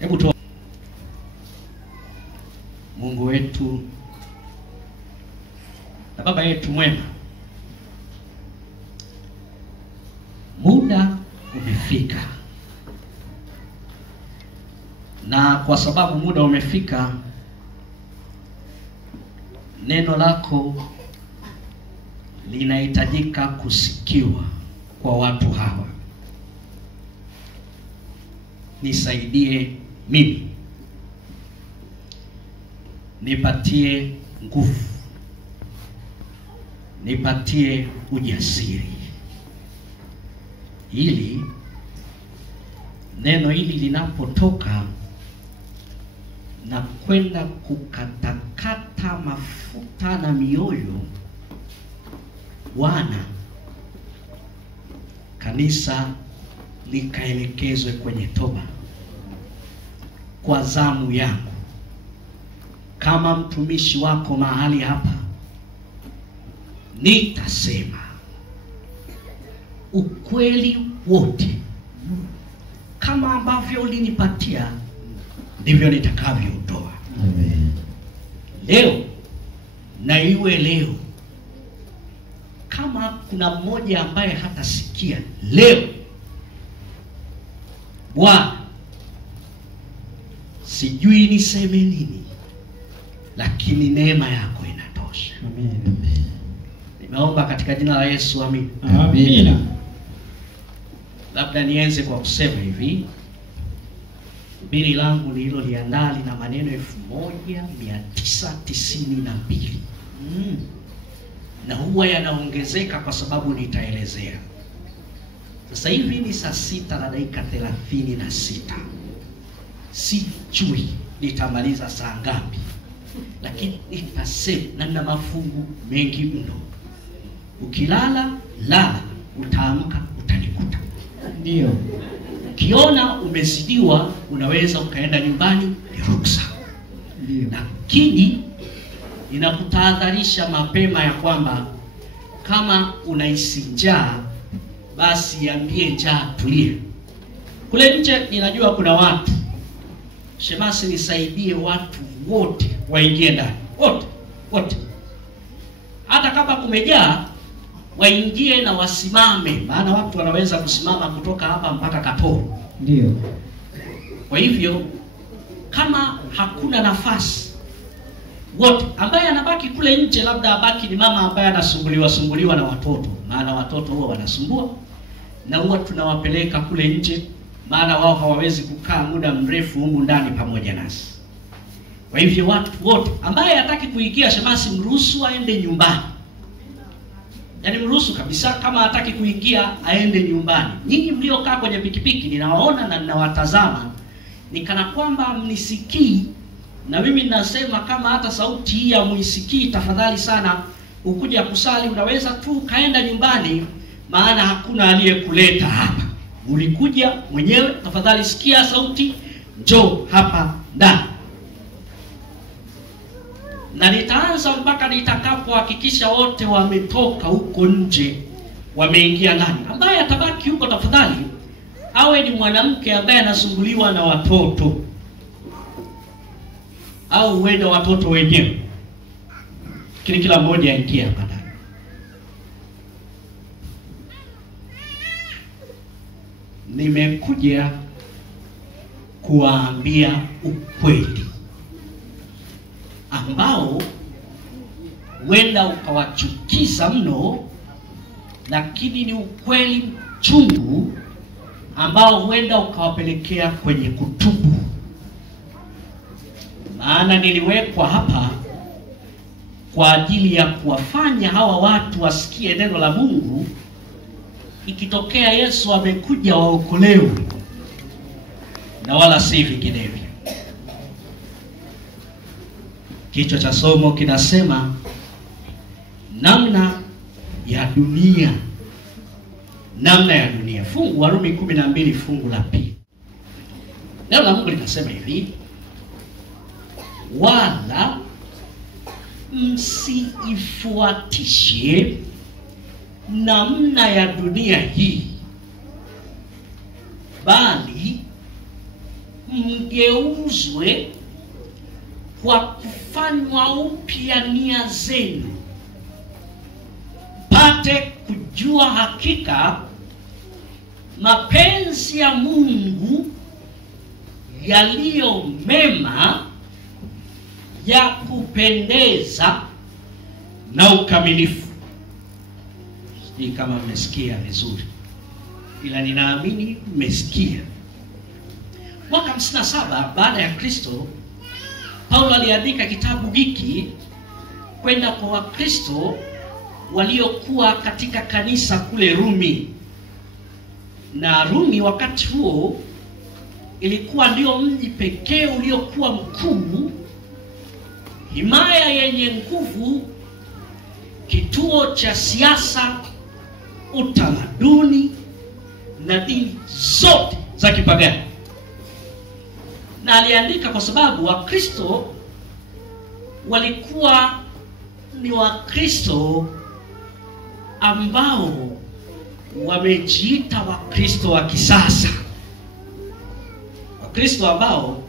Hebu tu Mungu wetu na Baba yetu mwema, muda umefika, na kwa sababu muda umefika, neno lako linahitajika kusikiwa kwa watu hawa. Nisaidie mimi, nipatie nguvu, nipatie ujasiri, ili neno hili linapotoka na kwenda kukatakata mafuta na mioyo, Bwana, kanisa likaelekezwe kwenye toba. Kwa zamu yangu kama mtumishi wako mahali hapa, nitasema ukweli wote, kama ambavyo ulinipatia ndivyo nitakavyotoa. Amen. Leo na iwe leo. Kama kuna mmoja ambaye hatasikia leo, Bwana, sijui niseme nini, lakini neema yako inatosha. Amen. Amen. Nimeomba katika jina la Yesu, amin. Amina. Labda nianze kwa kusema hivi, hubiri langu nililoliandaa lina maneno 1992. Na huwa yanaongezeka kwa sababu nitaelezea. Sasa hivi ni saa 6:36. Sijui nitamaliza saa ngapi, lakini nitasema, na nina mafungu mengi mno. Ukilala lala, utaamka utanikuta. Ndio. Ukiona umezidiwa, unaweza ukaenda nyumbani, ni ruksa. Ndio. Lakini inakutahadharisha mapema ya kwamba kama unahisi njaa, basi iambie njaa tulie. Kule nje ninajua kuna watu. Shemasi, nisaidie watu wote waingie ndani. Wote. Hata kama kumejaa, waingie na wasimame, maana watu wanaweza kusimama kutoka hapa mpaka Katoro. Ndio. Kwa hivyo kama hakuna nafasi, wote ambaye anabaki kule nje, labda abaki ni mama ambaye anasumbuliwa na watoto, maana watoto huwa wanasumbua, na huwa tunawapeleka kule nje, maana wao hawawezi kukaa muda mrefu humu ndani pamoja nasi. Kwa hivyo watu wote ambaye hataki kuingia, Shemasi, mruhusu aende nyumbani. Yaani mruhusu kabisa, kama hataki kuingia aende nyumbani. Nyinyi mliokaa kwenye pikipiki ninawaona na ninawatazama, nikana kwamba mnisikii, na mimi ninasema kama hata sauti hii hamuisikii, tafadhali sana ukuja kusali, unaweza tu kaenda nyumbani, maana hakuna aliyekuleta hapa. Ulikuja mwenyewe, tafadhali sikia sauti, njoo hapa ndani. Na nitaanza mpaka nitakapohakikisha wote wametoka huko nje, wameingia ndani. Ambaye atabaki huko, tafadhali awe ni mwanamke ambaye anasumbuliwa na watoto, au wenda watoto wenyewe, kila mmoja aingie hapa ndani. Nimekuja kuwaambia ukweli ambao wenda ukawachukiza mno, lakini ni ukweli mchungu ambao wenda ukawapelekea kwenye kutubu. Maana niliwekwa hapa kwa ajili ya kuwafanya hawa watu wasikie neno la Mungu, ikitokea Yesu amekuja waokolewe, na wala si vinginevyo. Kichwa cha somo kinasema namna ya dunia. Namna ya dunia. Fungu Warumi 12 fungu la 2. Neno la Mungu linasema hivi: wala msiifuatishe namna ya dunia hii, bali mgeuzwe kwa kufanywa upya nia zenu, pate kujua hakika mapenzi ya Mungu yaliyo mema, ya kupendeza na ukamilifu. Sijui kama mmesikia vizuri, ila ninaamini mmesikia. Mwaka 57 baada ya Kristo, Paulo aliandika kitabu hiki kwenda kwa Wakristo waliokuwa katika kanisa kule Rumi. Na Rumi wakati huo ilikuwa ndio mji pekee uliokuwa mkuu, himaya yenye nguvu, kituo cha siasa, utamaduni na dini zote za kipagani. Na aliandika kwa sababu Wakristo walikuwa ni Wakristo ambao wamejiita Wakristo wa kisasa, Wakristo ambao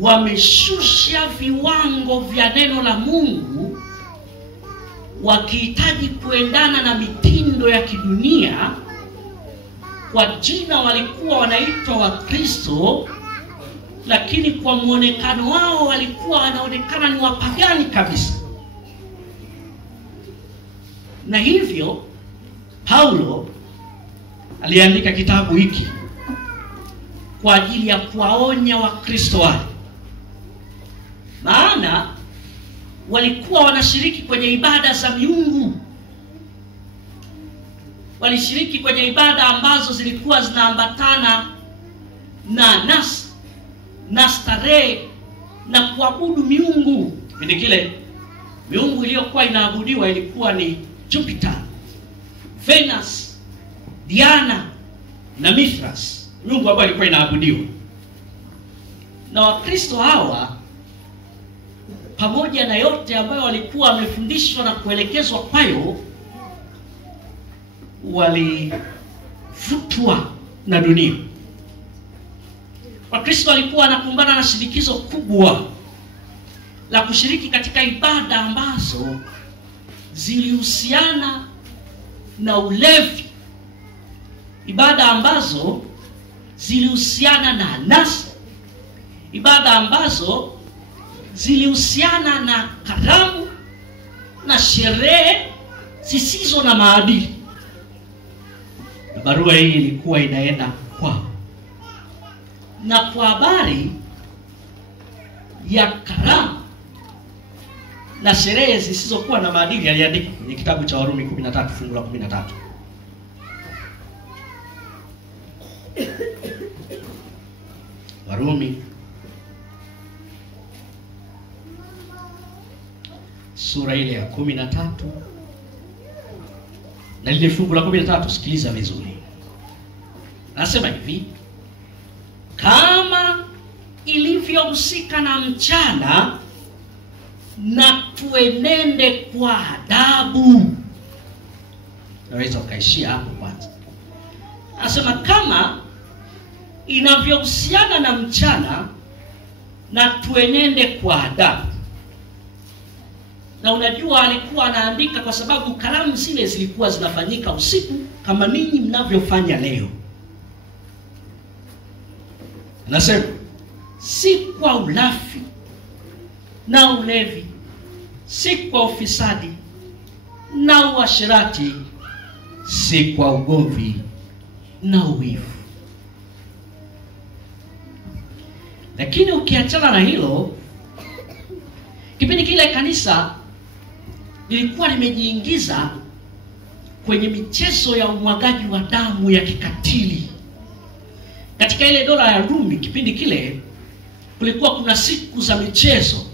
wameshusha viwango vya neno la Mungu, wakihitaji kuendana na mitindo ya kidunia. Kwa jina walikuwa wanaitwa Wakristo, lakini kwa muonekano wao walikuwa wanaonekana ni wapagani kabisa. Na hivyo Paulo aliandika kitabu hiki kwa ajili ya kuwaonya Wakristo wale, maana walikuwa wanashiriki kwenye ibada za miungu. Walishiriki kwenye ibada ambazo zilikuwa zinaambatana na starehe na kuabudu miungu. Kipindi kile miungu iliyokuwa inaabudiwa ilikuwa ni Jupiter, Venus, Diana na Mithras, miungu ambayo ilikuwa inaabudiwa. Na Wakristo hawa, pamoja na yote ambayo walikuwa wamefundishwa na kuelekezwa kwayo, walivutwa na dunia. Wakristo walikuwa wanakumbana na shinikizo kubwa la kushiriki katika ibada ambazo zilihusiana na ulevi, ibada ambazo zilihusiana na anasa, ibada ambazo zilihusiana na karamu na sherehe zisizo na maadili. Na barua hii ilikuwa inaenda kwao. Na kwa habari ya karamu na sherehe zisizokuwa na maadili, aliandika kwenye kitabu cha Warumi 13 fungu la 13. Warumi sura ile ya 13 na ile fungu la 13, sikiliza vizuri. Nasema hivi: kama ilivyohusika na mchana, na tuenende kwa adabu. Naweza ukaishia hapo kwanza. Nasema kama inavyohusiana na mchana, na tuenende kwa adabu. Na unajua alikuwa anaandika kwa sababu karamu zile zilikuwa zinafanyika usiku kama ninyi mnavyofanya leo. Anasema si kwa ulafi na ulevi, si kwa ufisadi na uasherati, si kwa ugomvi na uwivu. Lakini ukiachana na hilo, kipindi kile kanisa lilikuwa limejiingiza kwenye michezo ya umwagaji wa damu ya kikatili. Katika ile dola ya Rumi kipindi kile kulikuwa kuna siku za michezo.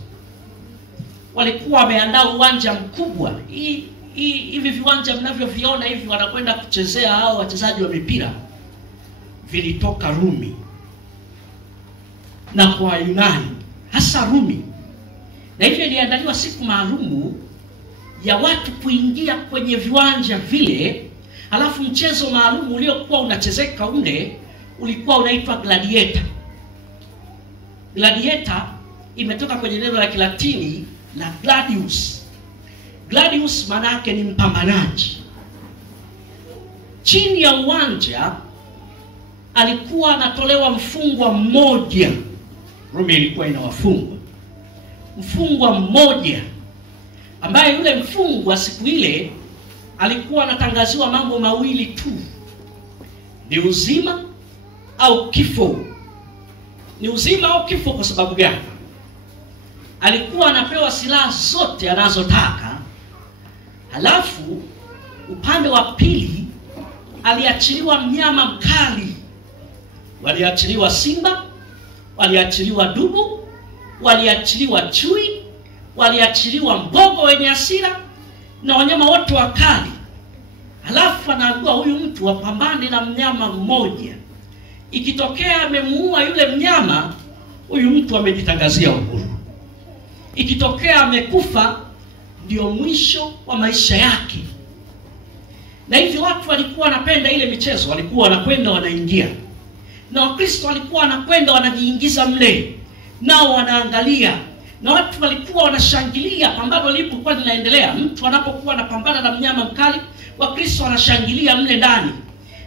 Walikuwa wameandaa uwanja mkubwa. Hivi viwanja mnavyoviona hivi wanakwenda kuchezea hao wachezaji wa mipira, vilitoka Rumi na kwa Yunani, hasa Rumi. Na hivyo iliandaliwa siku maalumu ya watu kuingia kwenye viwanja vile, alafu mchezo maalumu uliokuwa unachezeka ule ulikuwa unaitwa gladiator. Gladiator imetoka kwenye neno la Kilatini la gladius. Gladius maana yake ni mpambanaji. Chini ya uwanja alikuwa anatolewa mfungwa mmoja. Rumi ilikuwa ina wafungwa. Mfungwa mmoja ambaye yule mfungwa siku ile alikuwa anatangaziwa mambo mawili tu: ni uzima au kifo. Ni uzima au kifo kwa sababu gani? Alikuwa anapewa silaha zote anazotaka. Halafu upande wa pili aliachiliwa mnyama mkali. Waliachiliwa simba, waliachiliwa dubu, waliachiliwa chui, waliachiliwa mbogo wenye hasira na wanyama wote wakali. Halafu anaambiwa huyu mtu apambane na mnyama mmoja. Ikitokea amemuua yule mnyama, huyu mtu amejitangazia uhuru. Ikitokea amekufa, ndio mwisho wa maisha yake. Na hivyo watu walikuwa wanapenda ile michezo, walikuwa wanakwenda wanaingia. Na Wakristo walikuwa wanakwenda wanajiingiza mle, nao wanaangalia. Na watu walikuwa wanashangilia pambano lilipokuwa linaendelea. Mtu anapokuwa anapambana na mnyama mkali, Wakristo wanashangilia mle ndani.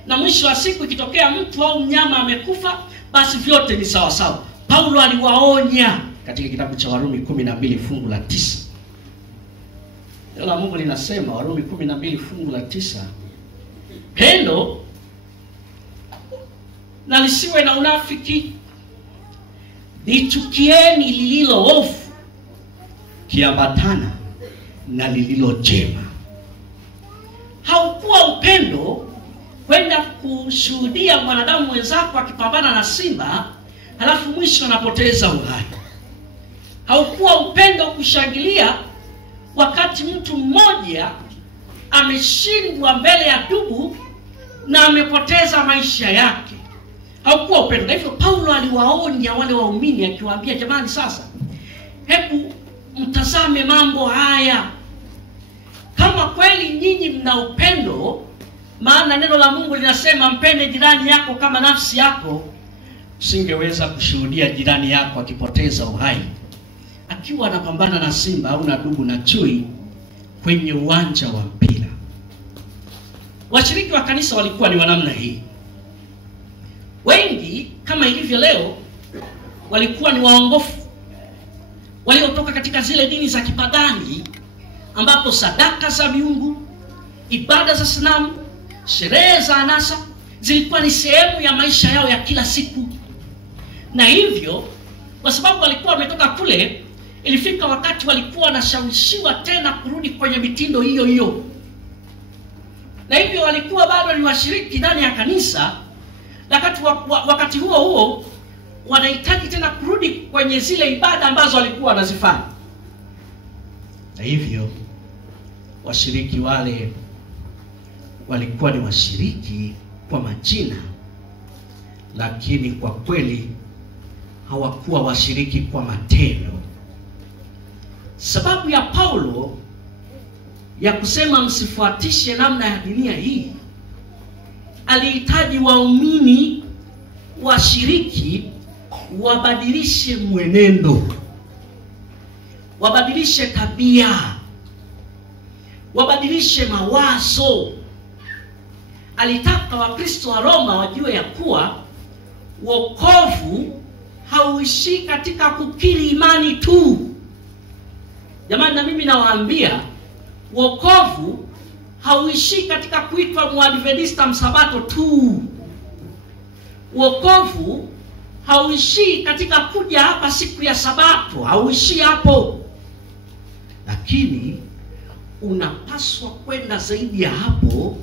Na mwisho wa siku ikitokea mtu au mnyama amekufa, basi vyote ni sawa sawa. Paulo aliwaonya katika kitabu cha Warumi 12 fungu la 9. Neno la Mungu linasema, Warumi 12 fungu la 9, pendo na lisiwe na unafiki, lichukieni lililo ovu, kiambatana na lililo jema. Haukuwa upendo kwenda kushuhudia mwanadamu wenzako akipambana na simba halafu mwisho anapoteza uhai. Haukuwa upendo kushangilia wakati mtu mmoja ameshindwa mbele ya dubu na amepoteza maisha yake. Haukuwa upendo. Na hivyo Paulo aliwaonya wale waumini akiwaambia, jamani, sasa hebu mtazame mambo haya. Kama kweli nyinyi mna upendo, maana neno la Mungu linasema mpende jirani yako kama nafsi yako, usingeweza kushuhudia jirani yako akipoteza uhai, akiwa anapambana na simba au na dubu na chui kwenye uwanja wa mpira. Washiriki wa kanisa walikuwa ni wa namna hii. Wengi kama ilivyo leo walikuwa ni waongofu, waliotoka katika zile dini za kipagani ambapo sadaka za miungu, ibada za sanamu, sherehe za anasa zilikuwa ni sehemu ya maisha yao ya kila siku. Na hivyo kwa sababu walikuwa wametoka kule, ilifika wakati walikuwa wanashawishiwa tena kurudi kwenye mitindo hiyo hiyo. Na hivyo walikuwa bado ni washiriki ndani ya kanisa, wakati huo huo wanahitaji tena kurudi kwenye zile ibada ambazo walikuwa wanazifanya. Na hivyo washiriki wale walikuwa ni washiriki kwa majina, lakini kwa kweli hawakuwa washiriki kwa matendo. Sababu ya Paulo ya kusema msifuatishe namna ya dunia hii, alihitaji waumini washiriki wabadilishe mwenendo, wabadilishe tabia, wabadilishe mawazo. Alitaka Wakristo wa Roma wajue ya kuwa wokovu hauishi katika kukiri imani tu. Jamani, na mimi nawaambia, wokovu hauishi katika kuitwa Mwadventista msabato tu. Wokovu hauishi katika kuja hapa siku ya Sabato, hauishi hapo. Lakini unapaswa kwenda zaidi ya hapo,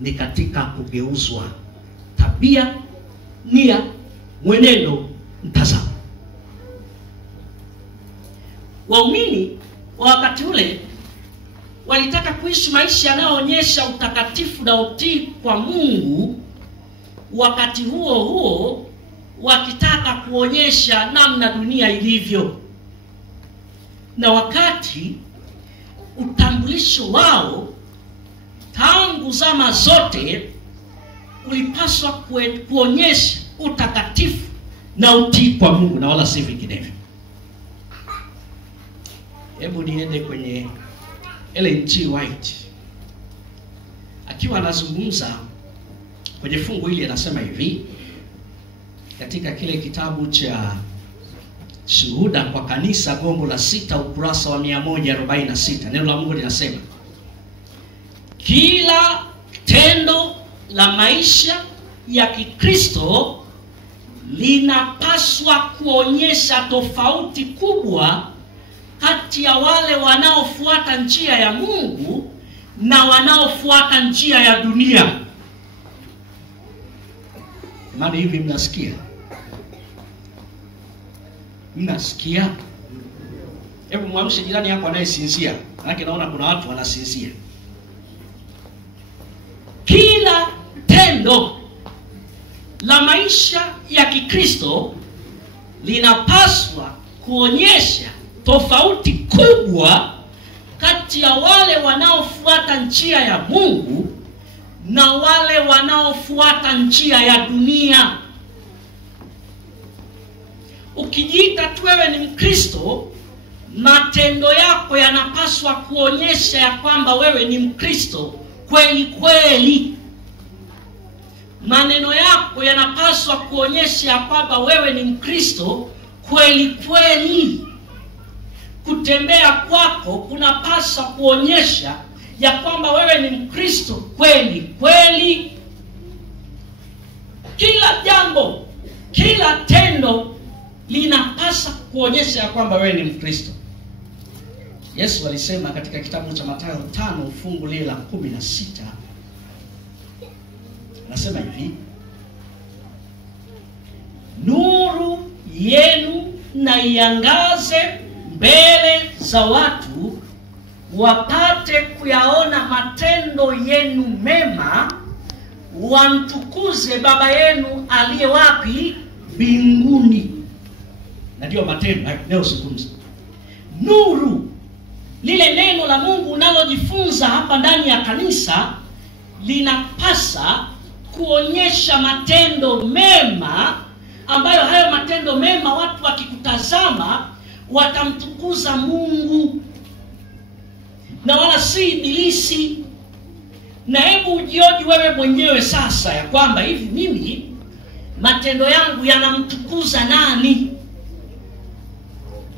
ni katika kugeuzwa tabia, nia, mwenendo, mtazamo. Waumini wa wakati ule walitaka kuishi maisha yanayoonyesha utakatifu na utii kwa Mungu, wakati huo huo wakitaka kuonyesha namna dunia ilivyo. Na wakati utambulisho wao tangu zama zote ulipaswa kuonyesha utakatifu na utii kwa Mungu na wala si vinginevyo. Hebu niende kwenye Ellen G. White akiwa anazungumza kwenye fungu hili, anasema hivi katika kile kitabu cha Shuhuda kwa Kanisa, gombo la 6, ukurasa wa 146. Neno la Mungu linasema, kila tendo la maisha ya Kikristo linapaswa kuonyesha tofauti kubwa kati ya wale wanaofuata njia ya Mungu na wanaofuata njia ya dunia. Maana hivi mnasikia? Mnasikia? Hebu mwamshe jirani yako anayesinzia. Maana naona kuna watu wanasinzia. Kila tendo la maisha ya Kikristo linapaswa kuonyesha tofauti kubwa kati ya wale wanaofuata njia ya Mungu na wale wanaofuata njia ya dunia. Ukijiita tu wewe ni Mkristo, matendo yako yanapaswa kuonyesha ya kwamba wewe ni Mkristo kweli kweli. Maneno yako yanapaswa kuonyesha ya kwamba wewe ni Mkristo kweli kweli. Kutembea kwako kunapaswa kuonyesha ya kwamba wewe ni Mkristo kweli kweli. Kila jambo, kila tendo linapaswa kuonyesha ya kwamba wewe ni Mkristo. Yesu alisema katika kitabu cha Mathayo 5 fungu lile la 16, anasema hivi, nuru yenu na iangaze mbele za watu, wapate kuyaona matendo yenu mema, wamtukuze Baba yenu aliye wapi? Mbinguni. Na ndio matendo leo sikumza. Nuru, lile neno la Mungu unalojifunza hapa ndani ya kanisa, linapasa kuonyesha matendo mema, ambayo hayo matendo mema watu wakikutazama watamtukuza Mungu na wala si ibilisi. Na hebu ujioji wewe mwenyewe sasa ya kwamba hivi mimi matendo yangu yanamtukuza nani?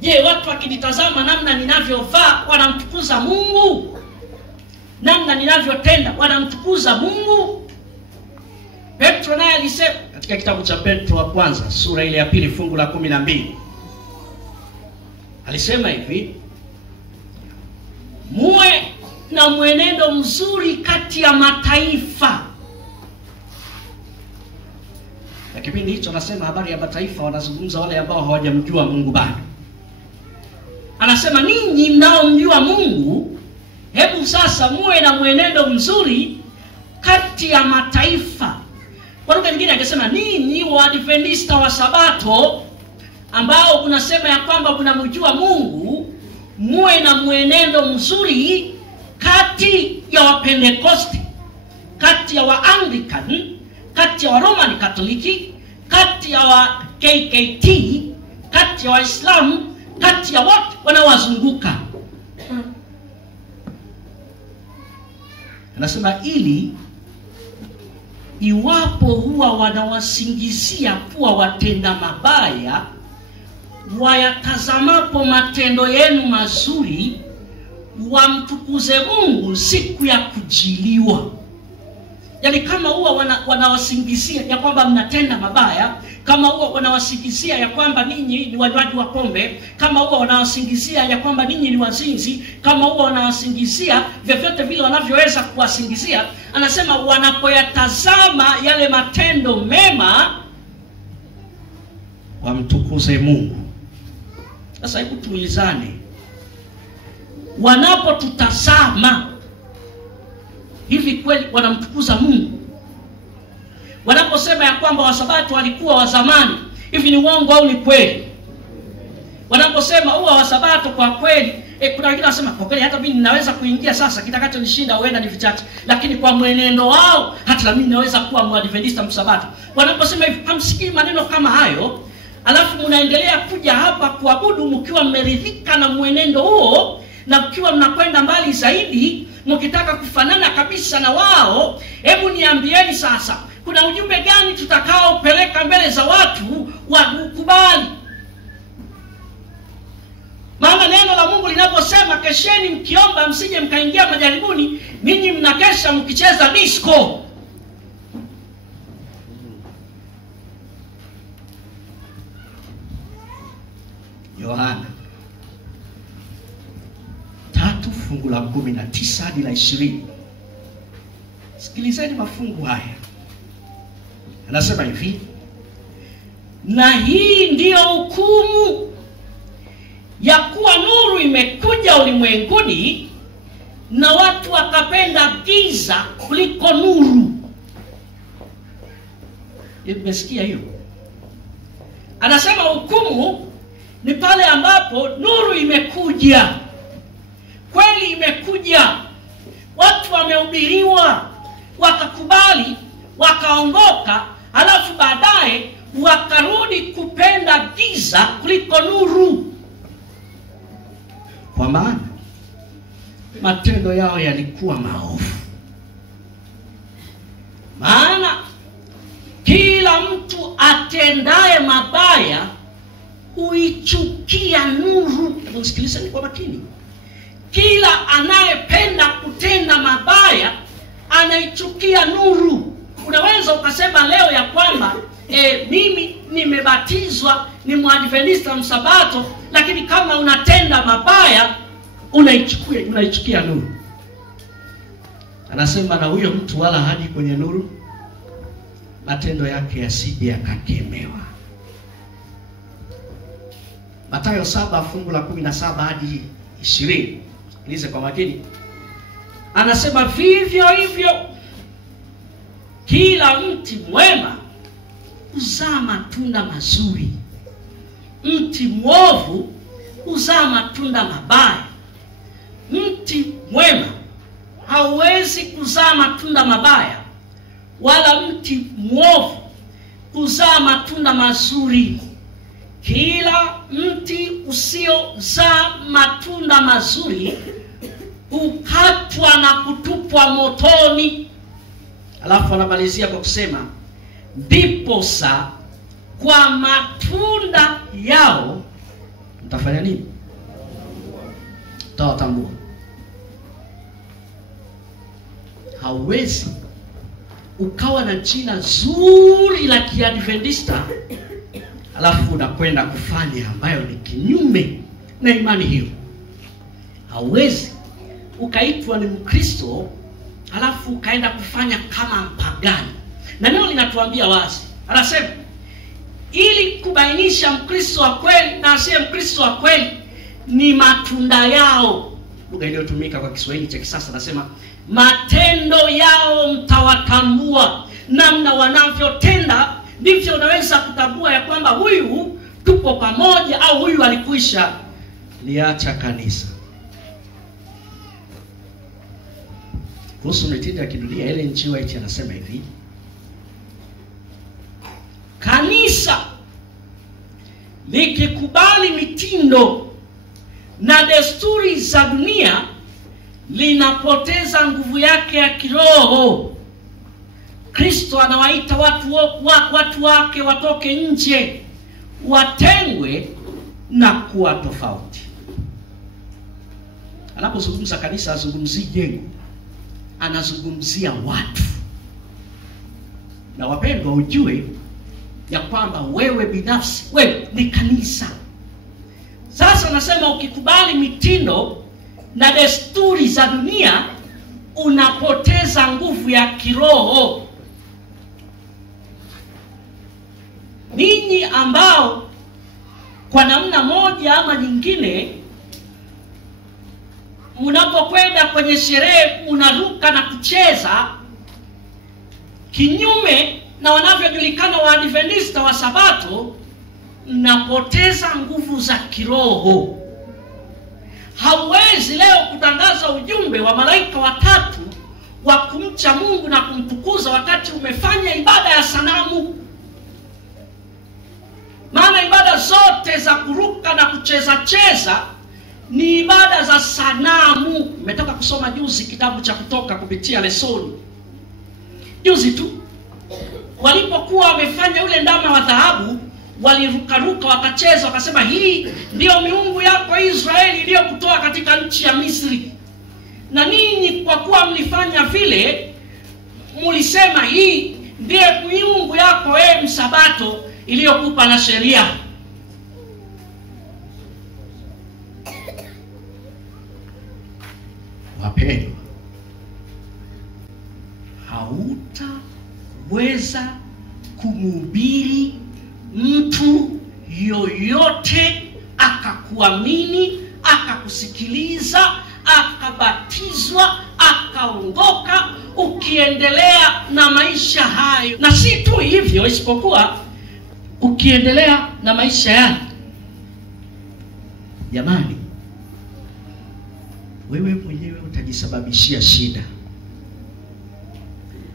Je, watu wakinitazama namna ninavyovaa wanamtukuza Mungu? Namna ninavyotenda wanamtukuza Mungu? Petro naye alisema katika kitabu cha Petro wa kwanza sura ile ya 2 fungu la 12, alisema hivi, muwe na mwenendo mzuri kati ya mataifa. Na kipindi hicho anasema habari ya mataifa, wanazungumza wale ambao hawajamjua Mungu bado. Anasema ninyi mnaomjua Mungu, hebu sasa muwe na mwenendo mzuri kati ya mataifa. Kwa lugha nyingine angesema ninyi Waadventista wa Sabato ambao unasema ya kwamba mnamjua Mungu, muwe na mwenendo mzuri kati ya Wapentekoste, kati ya Waanglican, kati ya Roman Katoliki, kati ya wa KKT, kati ya Waislamu, kati ya watu wanaowazunguka. Anasema ili iwapo huwa wanawasingizia kuwa watenda mabaya, wayatazamapo matendo yenu mazuri, wamtukuze Mungu siku ya kujiliwa. Yaani kama huwa wanawasingizia ya kwamba mnatenda mabaya, kama huwa wanawasingizia ya kwamba ninyi ni wanywaji wa pombe, kama huwa wanawasingizia ya kwamba ninyi ni wazinzi, kama huwa wanawasingizia vyovyote vile wanavyoweza kuwasingizia, anasema wanapoyatazama yale matendo mema, wamtukuze Mungu. Sasa hebu tuulizane, wanapotutazama hivi kweli wanamtukuza Mungu? Wanaposema ya kwamba Wasabato walikuwa wa zamani, hivi ni uongo au ni kweli? Wanaposema huwa wa Sabato kwa kweli, kuna wengine wanasema kwa kweli hata mimi ninaweza kuingia sasa, kitakachonishinda huenda ni vichache, lakini kwa mwenendo wao hata na mimi naweza kuwa Mwadventista Msabato. Wanaposema hivi, hamsikii maneno kama hayo, alafu mnaendelea kuja hapa kuabudu mkiwa mmeridhika na mwenendo huo, na mkiwa mnakwenda mbali zaidi mkitaka kufanana kabisa na wao. Hebu niambieni sasa, kuna ujumbe gani tutakaopeleka mbele za watu wakubali? Maana neno la Mungu linaposema kesheni mkiomba msije mkaingia majaribuni, ninyi mnakesha mkicheza disco. Yohana 3:19 hadi 20. Sikilizeni mafungu haya. Anasema hivi, na hii ndiyo hukumu ya kuwa nuru imekuja ulimwenguni, na watu wakapenda giza kuliko nuru. Umesikia hiyo? Anasema hukumu ni pale ambapo nuru imekuja, kweli imekuja, watu wamehubiriwa, wakakubali, wakaongoka, alafu baadaye wakarudi kupenda giza kuliko nuru. Kwa maana matendo yao yalikuwa maovu. Maana kila mtu atendaye mabaya huichukia nuru. Msikilizeni kwa makini. Kila anayependa kutenda mabaya anaichukia nuru. Unaweza ukasema leo ya kwamba mimi nimebatizwa, ni Mwadventista Msabato, lakini kama unatenda mabaya unaichukia nuru. Anasema na huyo mtu wala hadi kwenye nuru, matendo yake yasije yakakemewa. Mathayo 7:17 hadi 20. Nize kwa makini. Anasema vivyo hivyo kila mti mwema huzaa matunda mazuri, mti mwovu huzaa matunda mabaya. Mti mwema hauwezi kuzaa matunda mabaya, wala mti mwovu kuzaa matunda mazuri. Kila mti usiozaa matunda mazuri ukatwa na kutupwa motoni. Alafu anamalizia kwa kusema, ndipo sa kwa matunda yao mtafanya nini? Mtawatambua. Hauwezi ukawa na jina zuri la Kiadventista alafu unakwenda kufanya ambayo ni kinyume na imani hiyo. Hauwezi ukaitwa ni Mkristo alafu ukaenda kufanya kama mpagani. Na neno linatuambia wazi. Anasema ili kubainisha Mkristo wa kweli na asiye Mkristo wa kweli ni matunda yao. Lugha iliyotumika kwa Kiswahili cha kisasa anasema matendo yao mtawatambua. Namna wanavyotenda ndivyo unaweza kutambua ya kwamba huyu tupo pamoja au huyu alikwisha liacha kanisa. Kuhusu mitindo ya kidunia, Ellen G. White anasema hivi, kanisa likikubali mitindo na desturi za dunia linapoteza nguvu yake ya kiroho. Kristo anawaita watu wake watoke nje, watengwe na kuwa tofauti. Anapozungumza kanisa azungumzii jengo, anazungumzia watu. Na wapendwa, ujue ya kwamba wewe binafsi, wewe ni kanisa. Sasa nasema ukikubali mitindo na desturi za dunia unapoteza nguvu ya kiroho. Ninyi ambao kwa namna moja ama nyingine mnapokwenda kwenye sherehe unaruka na kucheza kinyume na wanavyojulikana Waadventista wa Sabato, mnapoteza nguvu za kiroho. Hauwezi leo kutangaza ujumbe wa malaika watatu wa kumcha Mungu na kumtukuza wakati umefanya ibada ya sanamu. Maana ibada zote za kuruka na kucheza cheza ni ibada za sanamu. Umetoka kusoma juzi kitabu cha Kutoka kupitia lesoni. Juzi tu walipokuwa wamefanya ule ndama wa dhahabu, walirukaruka wakacheza, wakasema hii ndio miungu yako Israeli iliyokutoa katika nchi ya Misri. Na ninyi kwa kuwa mlifanya vile, mlisema hii ndiyo miungu yako Msabato iliyokupa na sheria. Wapendwa, hautaweza kumhubiri mtu yoyote akakuamini, akakusikiliza, akabatizwa, akaongoka ukiendelea na maisha hayo. Na si tu hivyo, isipokuwa ukiendelea na maisha yake, jamani, wewe mwenyewe utajisababishia shida.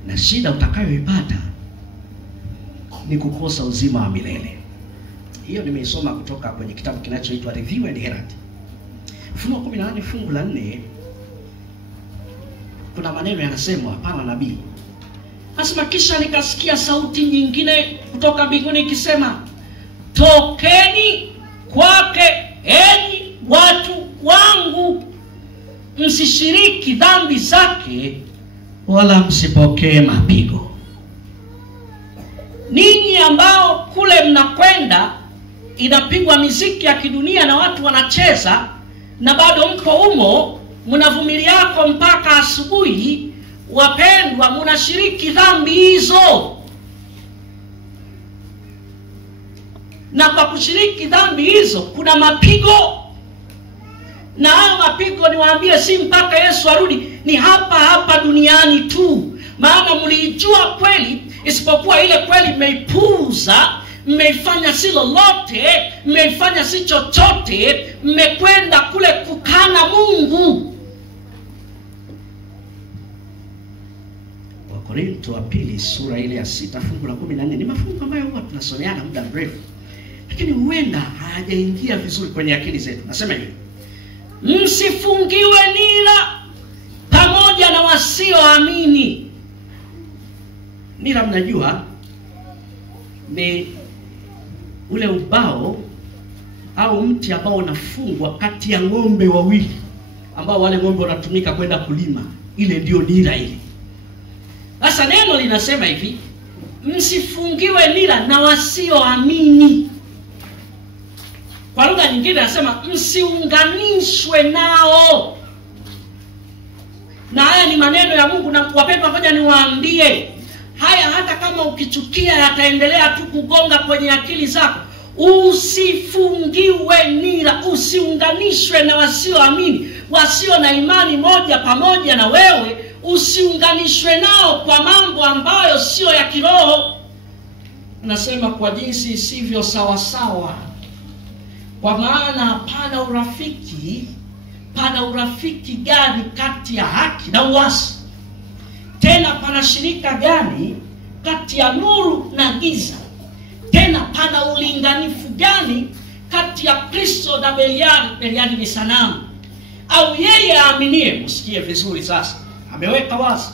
Na shida utakayoipata ni kukosa uzima wa milele. Hiyo nimeisoma kutoka kwenye kitabu kinachoitwa Review and Herald. Ufunuo 18 fungu la 4, kuna maneno yanasemwa hapana nabii. Anasema, kisha nikasikia sauti nyingine kutoka mbinguni ikisema, tokeni kwake enyi watu wangu, msishiriki dhambi zake wala msipokee mapigo. Ninyi ambao kule mnakwenda inapigwa miziki ya kidunia na watu wanacheza, na bado mko humo, mnavumiliako mpaka asubuhi, wapendwa, mnashiriki dhambi hizo. Na kwa kushiriki dhambi hizo kuna mapigo. Na hayo mapigo, niwaambie, si mpaka Yesu arudi, ni hapa hapa duniani tu. Maana mlijua kweli, isipokuwa ile kweli mmeipuuza, mmeifanya si lolote, mmeifanya si chochote, mmekwenda kule kukana Mungu. Wakorintho wa pili sura ile ya 6 fungu la 14 ni mafungu ambayo huwa tunasomeana muda mrefu, lakini huenda hayajaingia vizuri kwenye akili zetu. Nasema hivi: msifungiwe nira pamoja na wasioamini. Nira, mnajua, ni ule ubao au mti ambao unafungwa kati ya ng'ombe wawili, ambao wale ng'ombe wanatumika kwenda kulima. Ile ndio nira ile. Sasa neno linasema hivi, msifungiwe nira na wasioamini. Kwa lugha nyingine anasema msiunganishwe nao. Na haya ni maneno ya Mungu. Na wapendwa, ngoja niwaambie, haya hata kama ukichukia yataendelea tu kugonga kwenye akili zako. Usifungiwe nira, usiunganishwe na wasioamini, wasio na imani moja pamoja na wewe. Usiunganishwe nao kwa mambo ambayo sio ya kiroho. Nasema kwa jinsi isivyo sawa sawa. Kwa maana pana urafiki gani kati ya haki na uasi? Tena pana shirika gani kati ya nuru na giza? Tena pana ulinganifu gani kati ya Kristo na Beliari? Beliari ni sanamu. Au yeye aaminie, msikie vizuri sasa, ameweka wazi,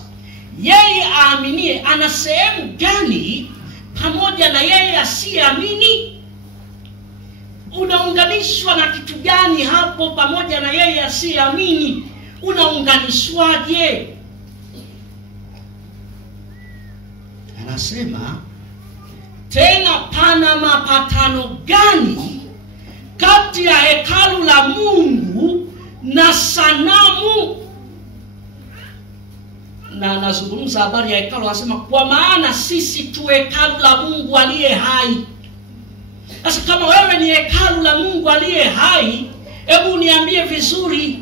yeye aaminie ana sehemu gani pamoja na yeye asiyeamini? Unaunganishwa na kitu gani hapo pamoja na yeye asiyeamini? Unaunganishwaje? Anasema tena, pana mapatano gani kati ya hekalu la Mungu na sanamu? Na anazungumza habari ya hekalu, anasema kwa maana sisi tu hekalu la Mungu aliye hai. Sasa kama wewe ni hekalu la Mungu aliye hai, hebu niambie vizuri,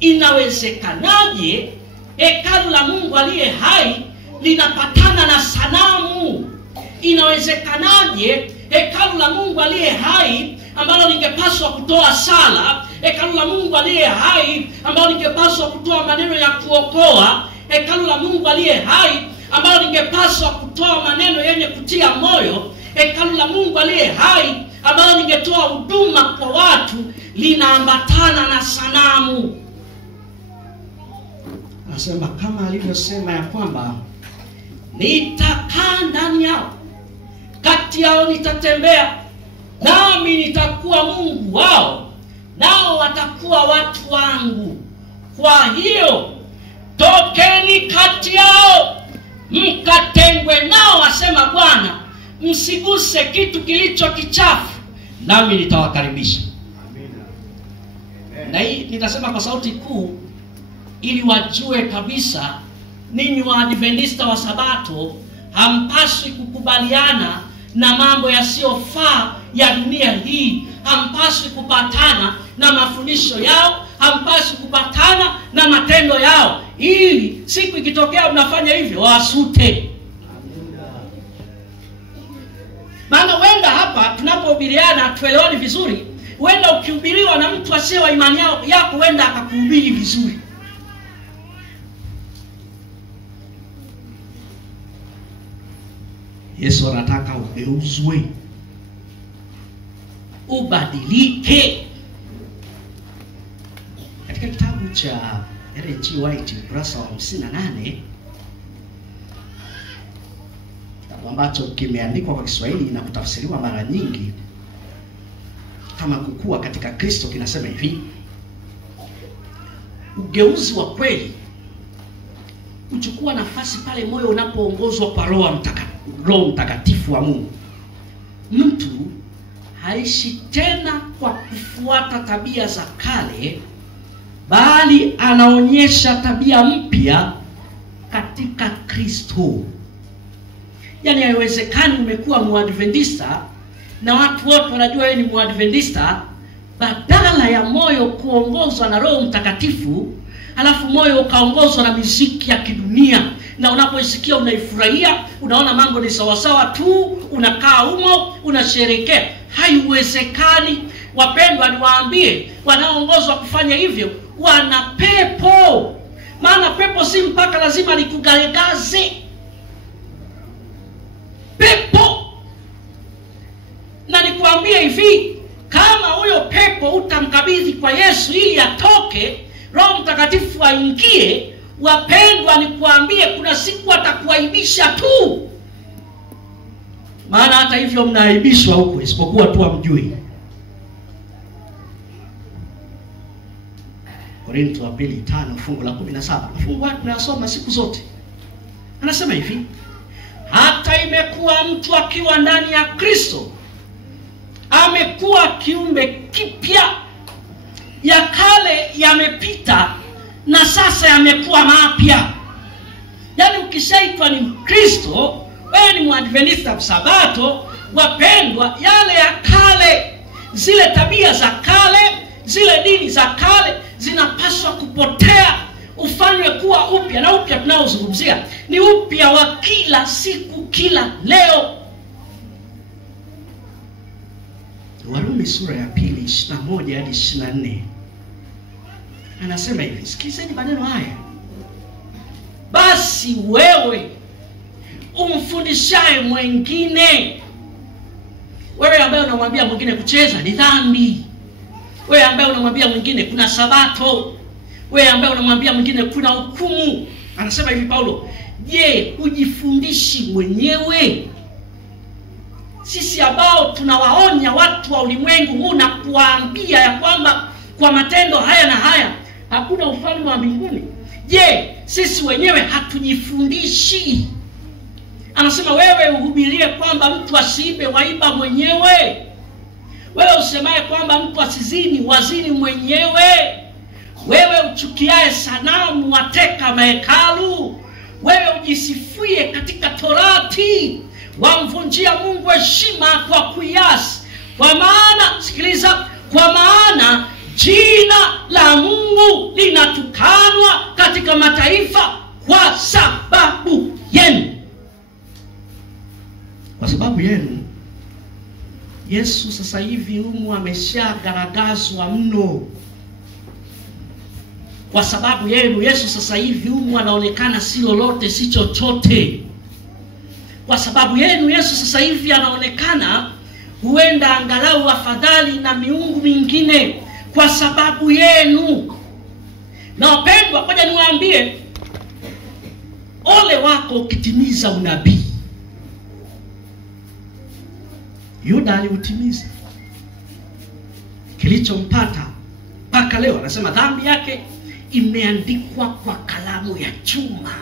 inawezekanaje hekalu la Mungu aliye hai linapatana na sanamu? Inawezekanaje hekalu la Mungu aliye hai ambalo ningepaswa kutoa sala, hekalu la Mungu aliye hai ambalo ningepaswa kutoa maneno ya kuokoa, hekalu la Mungu aliye hai ambalo ningepaswa kutoa maneno yenye kutia moyo, hekalu la Mungu aliye hai ambalo ningetoa huduma kwa watu, linaambatana na sanamu. Anasema kama alivyosema ya kwamba nitakaa ndani yao, kati yao nitatembea, nami nitakuwa Mungu wao, nao watakuwa watu wangu. Kwa hiyo tokeni kati yao, mkatengwe nao, asema Bwana, msiguse kitu kilicho kichafu, nami nitawakaribisha. Na hii nitasema kwa sauti kuu ili wajue kabisa ninyi Waadventista wa Sabato hampaswi kukubaliana na mambo yasiyofaa ya dunia hii. Hampaswi kupatana na mafundisho yao, hampaswi kupatana na matendo yao, ili siku ikitokea mnafanya hivyo wasute. Maana wenda hapa tunapohubiriana tuelewani vizuri, wenda ukihubiriwa na mtu asiye wa imani yako wenda akakuhubiri vizuri. Yesu anataka ugeuzwe, ubadilike. Katika kitabu cha R.G. White ukurasa wa 58, kitabu ambacho kimeandikwa kwa Kiswahili na kutafsiriwa mara nyingi kama kukua katika Kristo, kinasema hivi: ugeuzi wa kweli uchukua nafasi pale moyo unapoongozwa kwa Roho Mtakatifu wa Mungu. Mtu haishi tena kwa kufuata tabia za kale, bali anaonyesha tabia mpya katika Kristo. Yaani haiwezekani umekuwa Mwadventista na watu wote wanajua wewe ni Mwadventista, badala ya moyo kuongozwa na Roho Mtakatifu, halafu moyo ukaongozwa na muziki ya kidunia, na unapoisikia unaifurahia, unaona mambo ni sawa sawa tu, unakaa humo unasherehekea. Haiwezekani. Wapendwa, niwaambie, wanaoongozwa kufanya hivyo wana pepo. Maana pepo si mpaka lazima likugaragaze. Pepo. Na nikuambie hivi, kama huyo pepo utamkabidhi kwa Yesu ili atoke, Roho Mtakatifu aingie, wapendwa, nikuambie kuna siku atakuaibisha tu. Maana hata hivyo mnaaibishwa huko, isipokuwa tu hamjui. Korintho wa pili 5 fungu la 17. Fungu hili tunasoma siku zote. Anasema hivi: hata imekuwa mtu akiwa ndani ya Kristo, amekuwa kiumbe kipya, ya kale yamepita na sasa yamekuwa mapya. Yaani ukishaitwa ni Mkristo, wewe ni Mwadventista wa Sabato, wapendwa, yale ya kale, zile tabia za kale, zile dini za kale zinapaswa kupotea, ufanywe kuwa upya. Na upya tunaozungumzia ni upya wa kila siku, kila leo. Warumi sura ya 2 21 hadi 24 anasema hivi, sikizeni maneno haya: basi wewe umfundishaye mwingine, wewe ambaye unamwambia mwingine kucheza ni dhambi, wewe ambaye unamwambia mwingine kuna Sabato, wewe ambaye unamwambia mwingine kuna hukumu, anasema hivi Paulo, je, hujifundishi mwenyewe? Sisi ambao tunawaonya watu wa ulimwengu huu na kuwaambia ya kwamba kwa matendo haya na haya hakuna ufalme wa mbinguni, je, sisi wenyewe hatujifundishi? Anasema wewe uhubirie kwamba mtu asiibe, waiba mwenyewe. Wewe usemaye kwamba mtu asizini, wazini mwenyewe. Wewe uchukiaye sanamu, wateka mahekalu. Wewe ujisifie katika Torati, wamvunjia Mungu heshima kwa kuiasi. Kwa maana, sikiliza, kwa maana jina la Mungu linatukanwa katika mataifa kwa sababu yenu. Kwa sababu yenu Yesu sasa hivi humu ameshagaragazwa mno. Kwa sababu yenu Yesu sasa hivi humu anaonekana si lolote, si chochote. Kwa sababu yenu Yesu sasa hivi anaonekana huenda angalau afadhali na miungu mingine kwa sababu yenu. Na wapendwa, ngoja niwaambie, ole wako ukitimiza unabii. Yuda aliutimiza. Kilichompata mpaka leo anasema dhambi yake imeandikwa kwa kalamu ya chuma.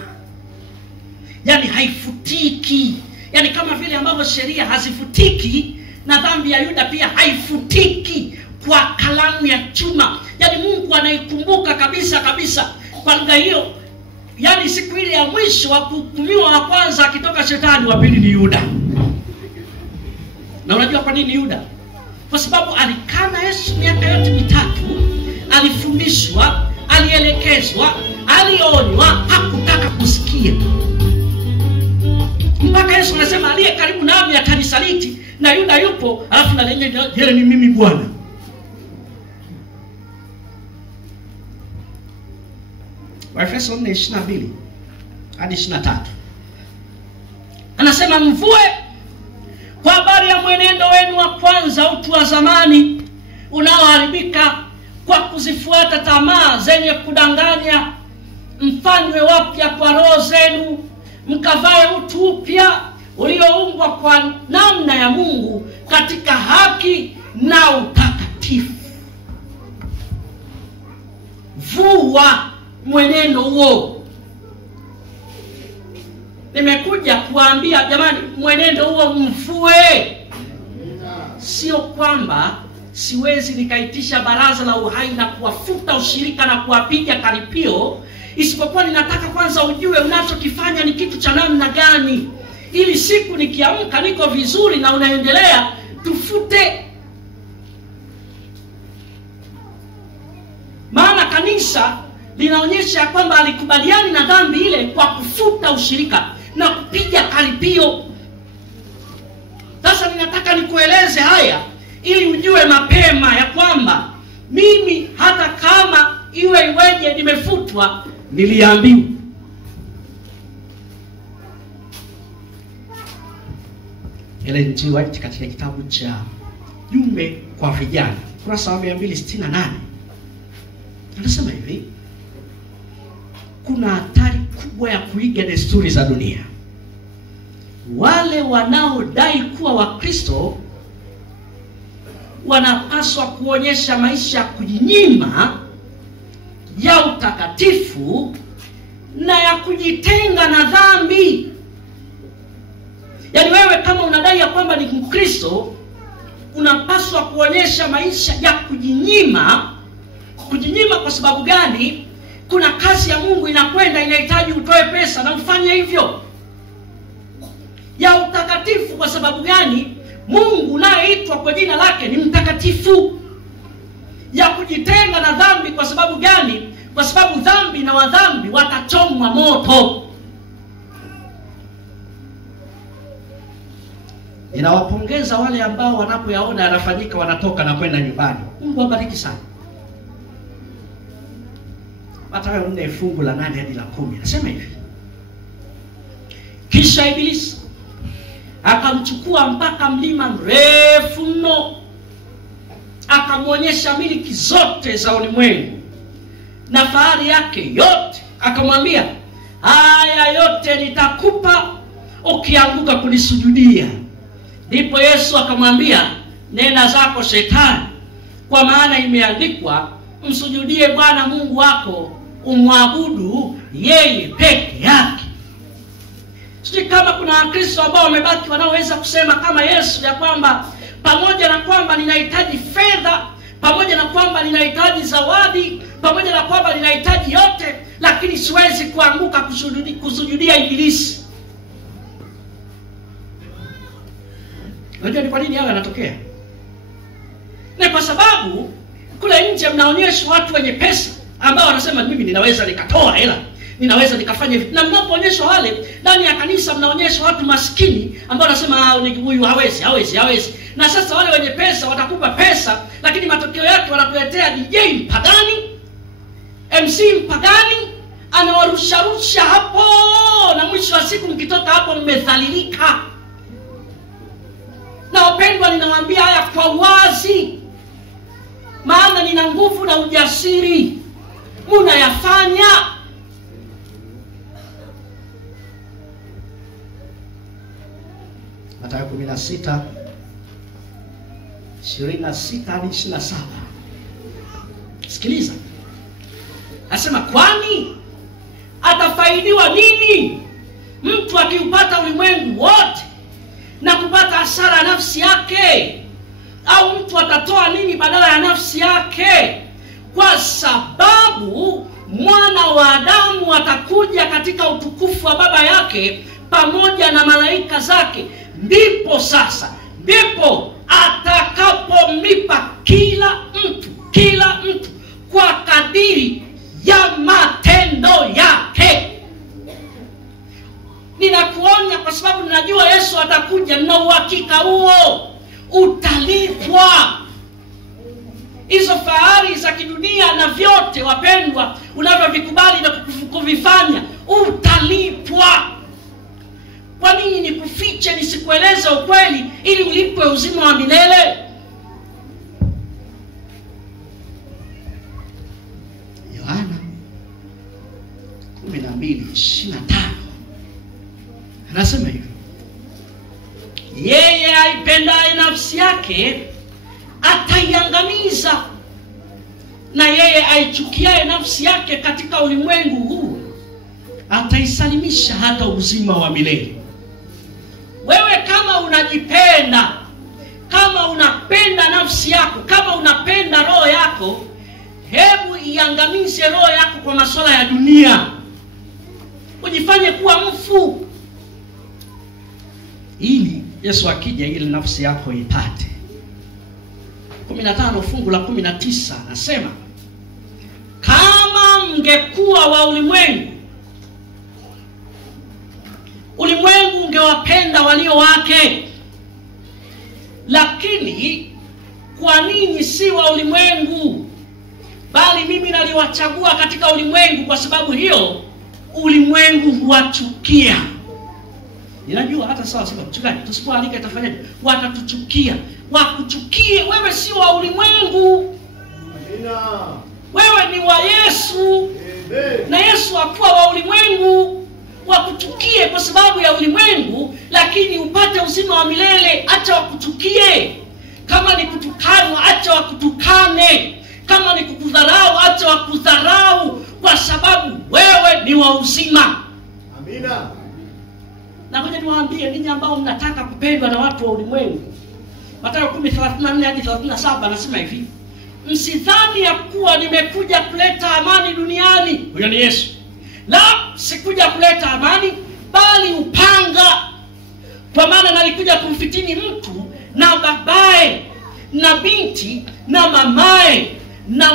Yaani haifutiki. Yaani kama vile ambavyo sheria hazifutiki, na dhambi ya Yuda pia haifutiki kwa kalamu ya chuma. Yaani Mungu anaikumbuka kabisa kabisa. Kwa lugha hiyo, yaani siku ile ya mwisho wa kuhukumiwa wa kwanza akitoka shetani, wa pili ni Yuda. Na unajua kwa nini Yuda? Kwa sababu alikana Yesu miaka yote mitatu, alifundishwa, alielekezwa, alionywa, hakutaka kusikia. Mpaka Yesu anasema aliye karibu nami atanisaliti, na Yuda yupo, alafu na lenyewe yeye ni mimi Bwana. Waefeso 4:22 hadi 23. Anasema mvue kwa habari ya mwenendo wenu wa kwanza, utu wa zamani unaoharibika kwa kuzifuata tamaa zenye kudanganya, mfanywe wapya kwa roho zenu, mkavae utu upya ulioumbwa kwa namna ya Mungu katika haki na utakatifu. Vua mwenendo huo. Nimekuja kuambia jamani, mwenendo huo mvue. Sio kwamba siwezi nikaitisha baraza la uhai na kuwafuta ushirika na kuwapiga karipio, isipokuwa ninataka kwanza ujue unachokifanya ni kitu cha namna gani, ili siku nikiamka niko vizuri na unaendelea, tufute. Maana kanisa linaonyesha kwamba alikubaliani na dhambi ile kwa kufuta ushirika na kupiga karipio. Sasa ninataka nikueleze haya ili ujue mapema ya kwamba mimi hata kama iweje nimefutwa, niliambiwa. Ellen G. White katika kitabu cha Jumbe kwa Vijana, kurasa wa 268, anasema hivi: kuna hatari kubwa ya kuiga desturi za dunia. Wale wanaodai kuwa Wakristo wanapaswa kuonyesha maisha ya kujinyima, ya utakatifu na ya kujitenga na dhambi. Yaani wewe kama unadai ya kwamba ni Mkristo, unapaswa kuonyesha maisha ya kujinyima. Kujinyima kwa sababu gani? Kuna kazi ya Mungu inakwenda, inahitaji utoe pesa na ufanye hivyo. Ya utakatifu kwa sababu gani? Mungu unayeitwa kwa jina lake ni mtakatifu. Ya kujitenga na dhambi kwa sababu gani? Kwa sababu dhambi na wadhambi watachomwa moto. Ninawapongeza wale ambao wanapoyaona yanafanyika wanatoka na kwenda nyumbani. Mungu awabariki sana. Mathayo 4 fungu la 8 hadi la 10 nasema hivi: kisha Ibilisi akamchukua mpaka mlima mrefu mno, akamwonyesha miliki zote za ulimwengu na fahari yake yote, akamwambia, haya yote nitakupa ukianguka kunisujudia. Ndipo Yesu akamwambia, nena zako Shetani, kwa maana imeandikwa, msujudie Bwana Mungu wako, umwabudu yeye peke yake. Sisi kama kuna Wakristo ambao wamebaki wanaoweza kusema kama Yesu ya kwamba pamoja na kwamba ninahitaji fedha, pamoja na kwamba ninahitaji zawadi, pamoja na kwamba ninahitaji yote, lakini siwezi kuanguka kusujudia Ibilisi. Unajua ni kwa nini hayo yanatokea? Ni kwa sababu kule nje mnaonyesha watu wenye pesa ambao wanasema mimi ninaweza nikatoa hela ninaweza nikafanya hivi. Na mnapoonyeshwa wale ndani ya kanisa, mnaonyeshwa watu maskini ambao wanasema huyu hawezi. Na sasa wale wenye pesa watakupa pesa, lakini matokeo yake wanakuletea DJ mpagani, MC mpagani, anawarusharusha hapo, na mwisho wa siku mkitoka hapo mmedhalilika. Na wapendwa, ninawaambia haya kwa wazi, maana nina nguvu na ujasiri. Mnayafanya. Mathayo 16:26-27. Sikiliza. Asema, kwani atafaidiwa nini mtu akiupata ulimwengu wote na kupata hasara nafsi yake? Au mtu atatoa nini badala ya nafsi yake? Kwa sababu Mwana wa Adamu atakuja katika utukufu wa Baba yake pamoja na malaika zake, ndipo atakapomlipa kila mtu kwa kadiri ya matendo yake. Ninakuonya kwa sababu ninajua Yesu atakuja, na uhakika huo utalipwa. Hizo fahari za kidunia na vyote, wapendwa, unavyovikubali na kuvifanya, utalipwa. Kwa nini nikufiche nisikueleze ukweli ili ulipwe uzima wa milele? Yohana 12:25 anasema hivi, yeye aipendaye nafsi yake ataiangamiza, na yeye aichukiaye nafsi yake katika ulimwengu huu ataisalimisha hata uzima wa milele. Wewe kama unajipenda, kama unapenda nafsi yako, kama unapenda roho yako, hebu iangamize roho yako kwa masuala ya dunia. Ujifanye kuwa mfu, ili Yesu akija ile nafsi yako ipate. 15 fungu la 19 nasema, kama mngekuwa wa ulimwengu, ulimwengu ungewapenda walio wake. Lakini kwa nini si wa ulimwengu, bali mimi naliwachagua katika ulimwengu, kwa sababu hiyo ulimwengu huwachukia. Ninajua hata sawa sema mchungaji, tusipoalika itafanyaje? Watatuchukia. Wakuchukie, wewe si wa ulimwengu. Amina. Wewe ni wa Yesu. Amen. Na Yesu hakuwa wa ulimwengu. Wakuchukie kwa sababu ya ulimwengu, lakini upate uzima wa milele. Acha wakuchukie. Kama ni kutukana, acha wakutukane. Kama ni kukudharau, acha wakudharau, kwa sababu wewe ni wa uzima. Amina. Na ngoja niwaambie ninyi ambao mnataka kupendwa na watu wa ulimwengu, Mathayo 10:34-37 anasema hivi, msidhani ya kuwa nimekuja kuleta amani duniani. Huyo ni Yesu. La, sikuja kuleta amani, bali upanga. Kwa maana nalikuja kumfitini mtu na babaye na binti na mamaye na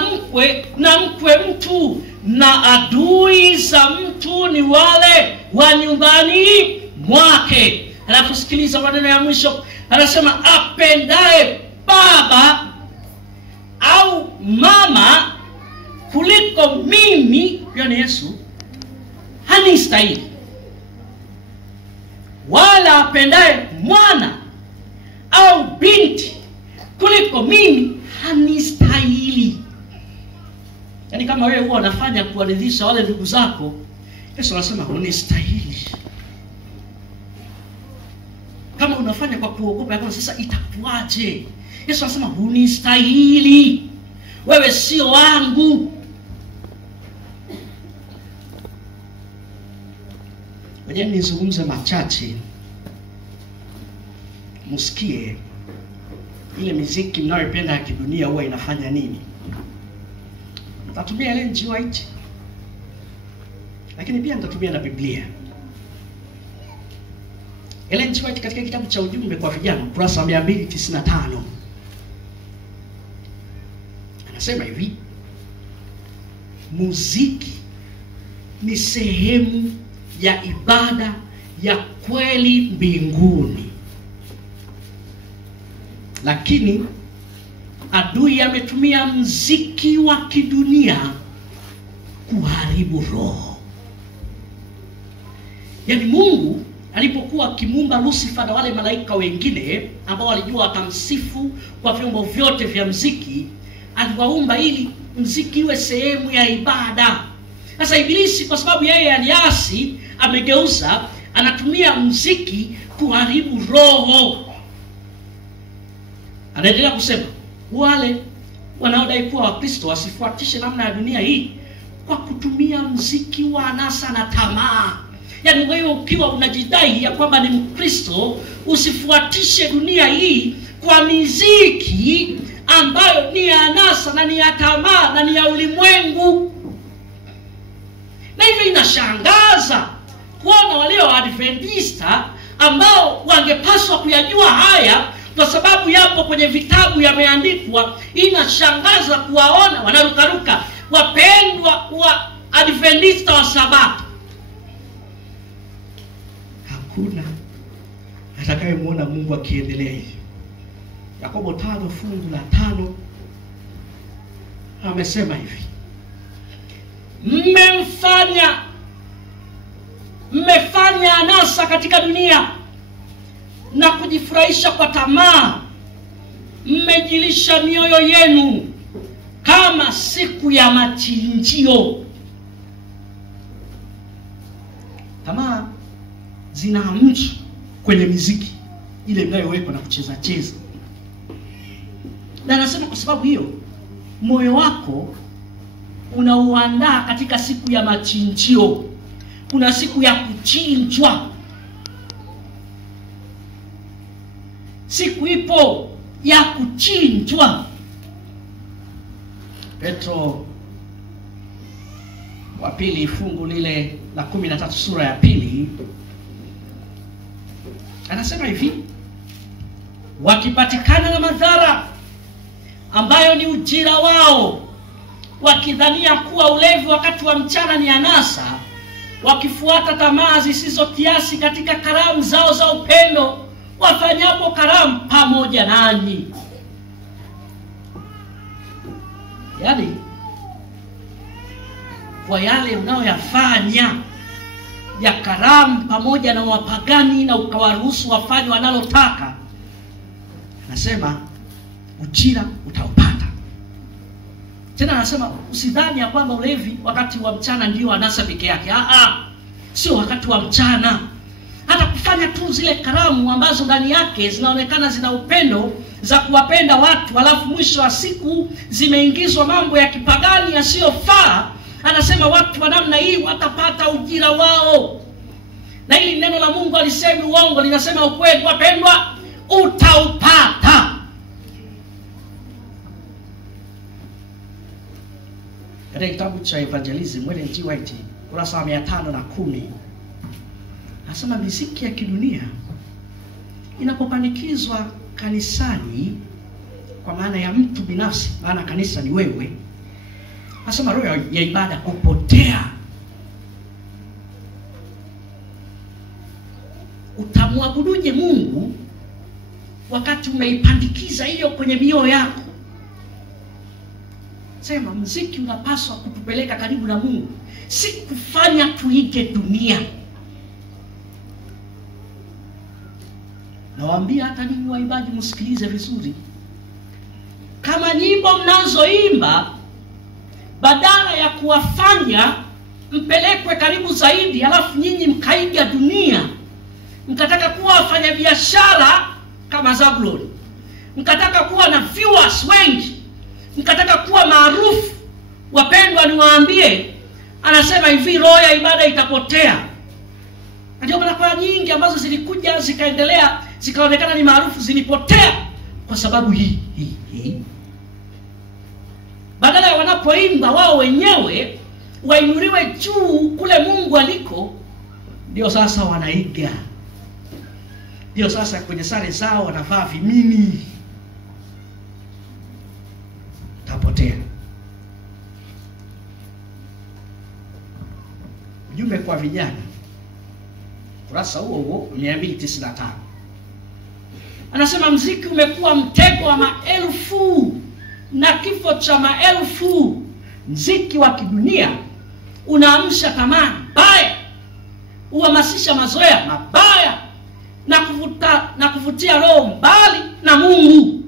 mkwe mtu, na adui za mtu ni wale wa nyumbani mwake. Alafu sikiliza maneno ya mwisho, anasema, apendaye baba au mama kuliko mimi, yani Yesu, hanistahili. Wala apendaye mwana au binti kuliko mimi hanistahili. Yani kama wewe huwa unafanya kuwaridhisha wale ndugu zako, Yesu anasema hunistahili. Kama unafanya kwa kuogopa kama sasa itakuaje, Yesu anasema hunistahili. Wewe sio wangu. Ngoja nizungumze machache, msikie ile muziki mnayopenda ya kidunia huwa inafanya nini. Nitatumia Ellen G. White, lakini pia nitatumia na Biblia. Ellen G. White katika kitabu cha ujumbe kwa vijana ukurasa wa 295 anasema hivi, muziki ni sehemu ya ibada ya kweli mbinguni. Lakini adui ametumia mziki wa kidunia kuharibu roho. Yaani Mungu alipokuwa akimuumba Lucifer na wale malaika wengine ambao walijua watamsifu kwa vyombo vyote vya mziki, aliwaumba ili mziki iwe sehemu ya ibada. Sasa Ibilisi kwa sababu yeye aliasi, amegeuza, anatumia mziki kuharibu roho. Anaendelea kusema wale wanaodai kuwa Wakristo wasifuatishe namna ya dunia hii kwa kutumia mziki wa anasa na tamaa. Yaani wewe ukiwa unajidai ya kwamba ni Mkristo, usifuatishe dunia hii kwa miziki ambayo ni ya anasa na ni ya tamaa na ni ya ulimwengu. Na hivyo inashangaza kuona walio Adventista ambao wangepaswa kuyajua haya kwa sababu yapo kwenye vitabu yameandikwa. Inashangaza kuwaona wanarukaruka wapendwa wa Adventista wa Sabato. Hakuna atakayemwona Mungu akiendelea hivi. Yakobo 5 fungu la 5 amesema hivi: mmefanya anasa katika dunia na kujifurahisha kwa tamaa, mmejilisha mioyo yenu kama siku ya machinjio. Tamaa zinaamshwa kwenye miziki ile inayowekwa na kucheza cheza. Na anasema kwa sababu hiyo moyo wako unauandaa katika siku ya machinjio. Kuna siku ya kuchinjwa. Siku ipo ya kuchinjwa. Petro wa pili fungu lile la 13 sura ya 2 anasema hivi: wakipatikana na madhara ambayo ni ujira wao, wakidhania kuwa ulevi wakati wa mchana ni anasa, wakifuata tamaa zisizo kiasi katika karamu zao za upendo, wafanyapo karamu pamoja nanyi. Yaani kwa yale unayoyafanya ya karamu pamoja na wapagani na ukawaruhusu wafanye wanalotaka, anasema ujira utaupata. Tena anasema usidhani ya kwamba ulevi wakati wa mchana ndio anasa peke yake. Sio wakati wa mchana. Hata kufanya tu zile karamu ambazo ndani yake zinaonekana zina upendo, za kuwapenda watu, alafu mwisho wa siku zimeingizwa mambo ya kipagani yasiyofaa, anasema watu wa namna hii watapata ujira wao. Na hili neno la Mungu alisemi uongo, linasema ukweli. Wapendwa, utaupata. Katika kitabu cha Evangelism Ellen G. White kurasa 510 anasema miziki ya kidunia inapopanikizwa kanisani, kwa maana ya mtu binafsi, maana kanisa ni wewe, anasema roho ya ibada kupotea. Utamwabuduje Mungu wakati umeipandikiza hiyo kwenye mioyo yako? Sema muziki unapaswa kutupeleka karibu na Mungu, si kufanya tuige dunia. Nawaambia hata ninyi waimbaji msikilize vizuri. Kama nyimbo mnazoimba badala ya kuwafanya mpelekwe karibu zaidi, alafu nyinyi mkaiga dunia, mkataka kuwa wafanya biashara kama Zabuloni, mkataka kuwa na viewers wengi, mkataka kuwa maarufu, wapendwa, niwaambie, anasema hivi, roho ya ibada itapotea. Ndio maana kwa nyingi ambazo zilikuja zikaendelea zikaonekana ni maarufu zilipotea kwa sababu hii. Badala ya wanapoimba wao wenyewe wainuliwe juu kule Mungu aliko, ndio sasa wanaiga. Ndio sasa kwenye sare zao wanavaa vimini. Tapotea. kwa vijana, kurasa huo 295. Anasema mziki umekuwa mtego wa maelfu na kifo cha maelfu. Mziki wa kidunia unaamsha tamaa mbaya, uhamasisha mazoea mabaya na kuvutia roho mbali na Mungu.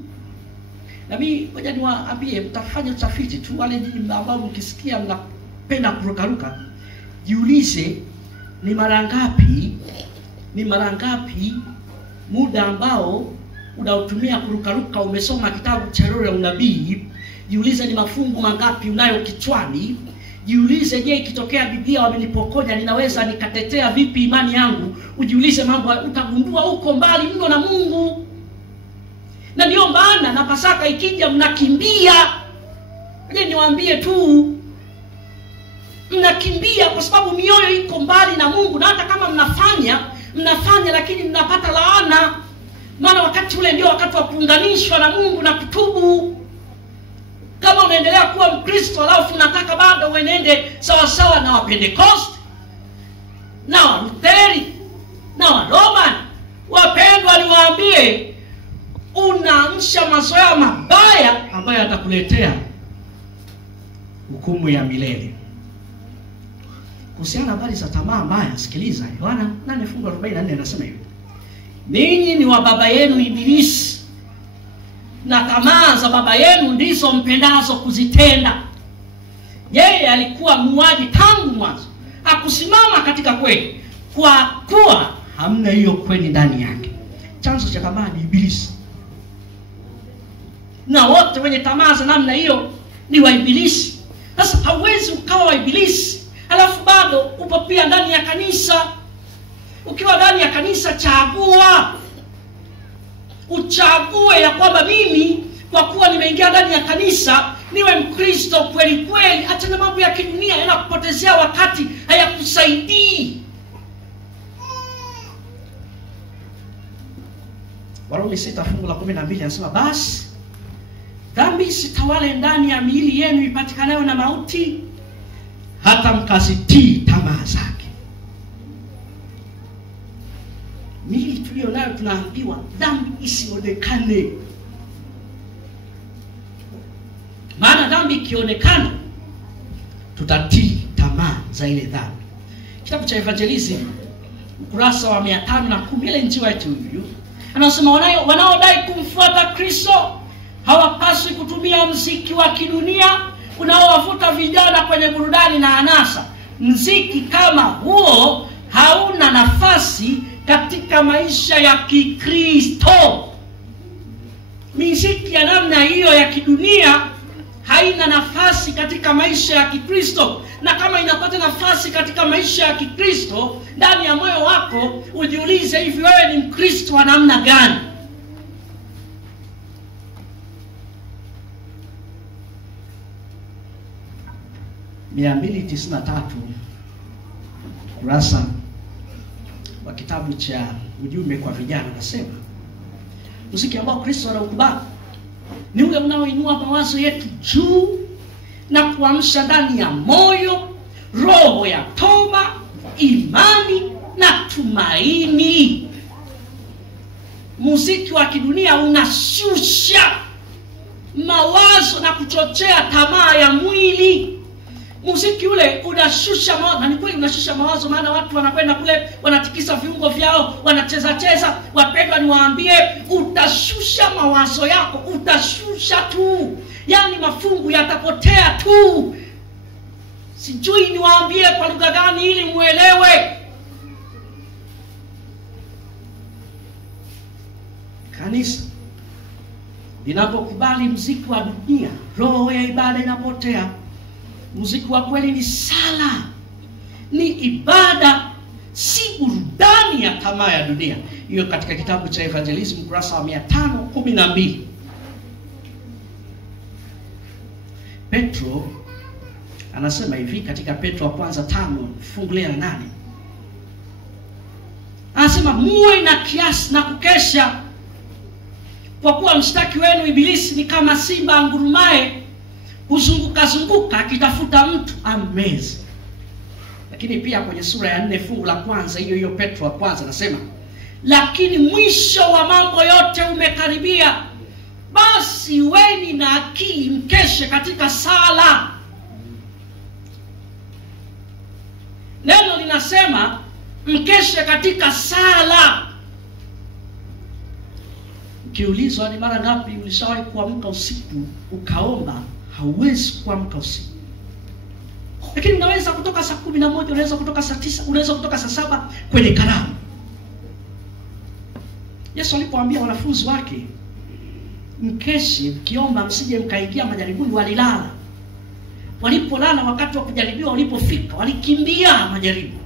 Na mimi ngoja niwaambie, mtafanya utafiti tu, wale ambao mkisikia mnapenda kurukaruka, jiulize ni mara ngapi muda ambao unaotumia kurukaruka umesoma kitabu cha roho ya unabii. Jiulize ni mafungu mangapi unayo kichwani. Jiulize, je, ikitokea Biblia wamenipokonya ninaweza nikatetea vipi imani yangu? Ujiulize mambo, utagundua uko mbali mno na Mungu. Na ndio maana na Pasaka ikija mnakimbia. Je, niwaambie tu, mnakimbia kwa sababu mioyo iko mbali na Mungu. Na hata kama mnafanya lakini mnapata laana. Maana wakati ule ndio wakati wa kuunganishwa na Mungu na kutubu. Kama unaendelea kuwa Mkristo alafu unataka bado uenende sawa sawa na Wapentecost na Walutheri na Waroman, wapendwa, niwaambie, unaamsha mazoea mabaya ambayo yatakuletea hukumu ya milele. Kuhusiana habari za tamaa mbaya, sikiliza Yohana 8:44 anasema hivi: ninyi ni wa baba yenu Ibilisi, na tamaa za baba yenu ndizo mpendazo kuzitenda. Yeye alikuwa muuaji tangu mwanzo, hakusimama katika kweli, kwa kuwa hamna hiyo kweli ndani yake. Chanzo cha tamaa ni Ibilisi, na wote wenye tamaa za namna hiyo ni wa Ibilisi. Sasa hauwezi ukawa wa Ibilisi alafu bado upo pia ndani ya kanisa. Ukiwa ndani ya kanisa, uchague ya kwamba mimi kwa kuwa nimeingia ndani ya kanisa niwe Mkristo kweli kweli. Acha na mambo ya kidunia, yanakupotezea wakati, hayakusaidii. Warumi 6:12 anasema, basi dhambi sitawale ndani ya miili yenu ipatikanayo na mauti, hata mkazitii tamaa zake. Miili tulio nayo tunaambiwa dhambi isionekane. Maana dhambi ikionekana tutatii tamaa za ile dhambi. Kitabu cha Evangelism ukurasa wa 510, ile njiwa yetu huyu anasema, wanaodai kumfuata Kristo hawapaswi kutumia mziki wa kidunia unaowavuta vijana kwenye burudani na anasa. Mziki kama huo hauna nafasi katika maisha ya Kikristo. Miziki ya namna hiyo ya kidunia haina nafasi katika maisha ya Kikristo. Na kama inapata nafasi katika maisha ya Kikristo, ndani ya moyo wako ujiulize, hivi wewe ni Mkristo wa namna gani? Mia 293 kurasa wa kitabu cha ujumbe kwa vijana nasema, muziki ambao Kristo anaukubali ni ule unaoinua mawazo yetu juu na kuamsha ndani ya moyo roho ya toba, imani na tumaini. Muziki wa kidunia unashusha mawazo na kuchochea tamaa ya mwili. Muziki ule unashusha mawazo, na ni kweli unashusha mawazo, maana watu wanakwenda kule wanatikisa viungo vyao, wanacheza. Wapendwa, niwaambie, utashusha mawazo yako, utashusha tu. Yaani mafungu yatapotea tu. Sijui niwaambie kwa lugha gani ili muelewe. Kanisa linapokubali muziki wa dunia, roho ya ibada inapotea. Muziki wa kweli ni sala, ni ibada, si burudani ya tamaa ya dunia. Hiyo katika kitabu cha Evangelism kurasa wa 512. Petro anasema hivi katika Petro wa kwanza 5:8. Anasema, muwe na kiasi na kukesha, kwa kuwa mshtaki wenu Ibilisi ni kama simba angurumaye, huzunguka akitafuta mtu ammeze. Lakini pia kwenye sura ya 4 fungu la kwanza, hiyo Petro wa kwanza, nasema lakini mwisho wa mambo yote umekaribia, basi weni na akili, mkeshe katika sala. Neno linasema mkeshe katika sala. Ukiulizwa ni mara ngapi ulishawahi kuamka usiku ukaomba, hauwezi kuamka usiku. Lakini unaweza kutoka saa 11, unaweza kutoka saa 9, unaweza kutoka saa 7 kwenye karamu. Yesu alipoambia wanafunzi wake mkeshe mkiomba msije mkaingia majaribuni, walilala. Walipolala wakati wa kujaribiwa, walipofika walikimbia majaribu,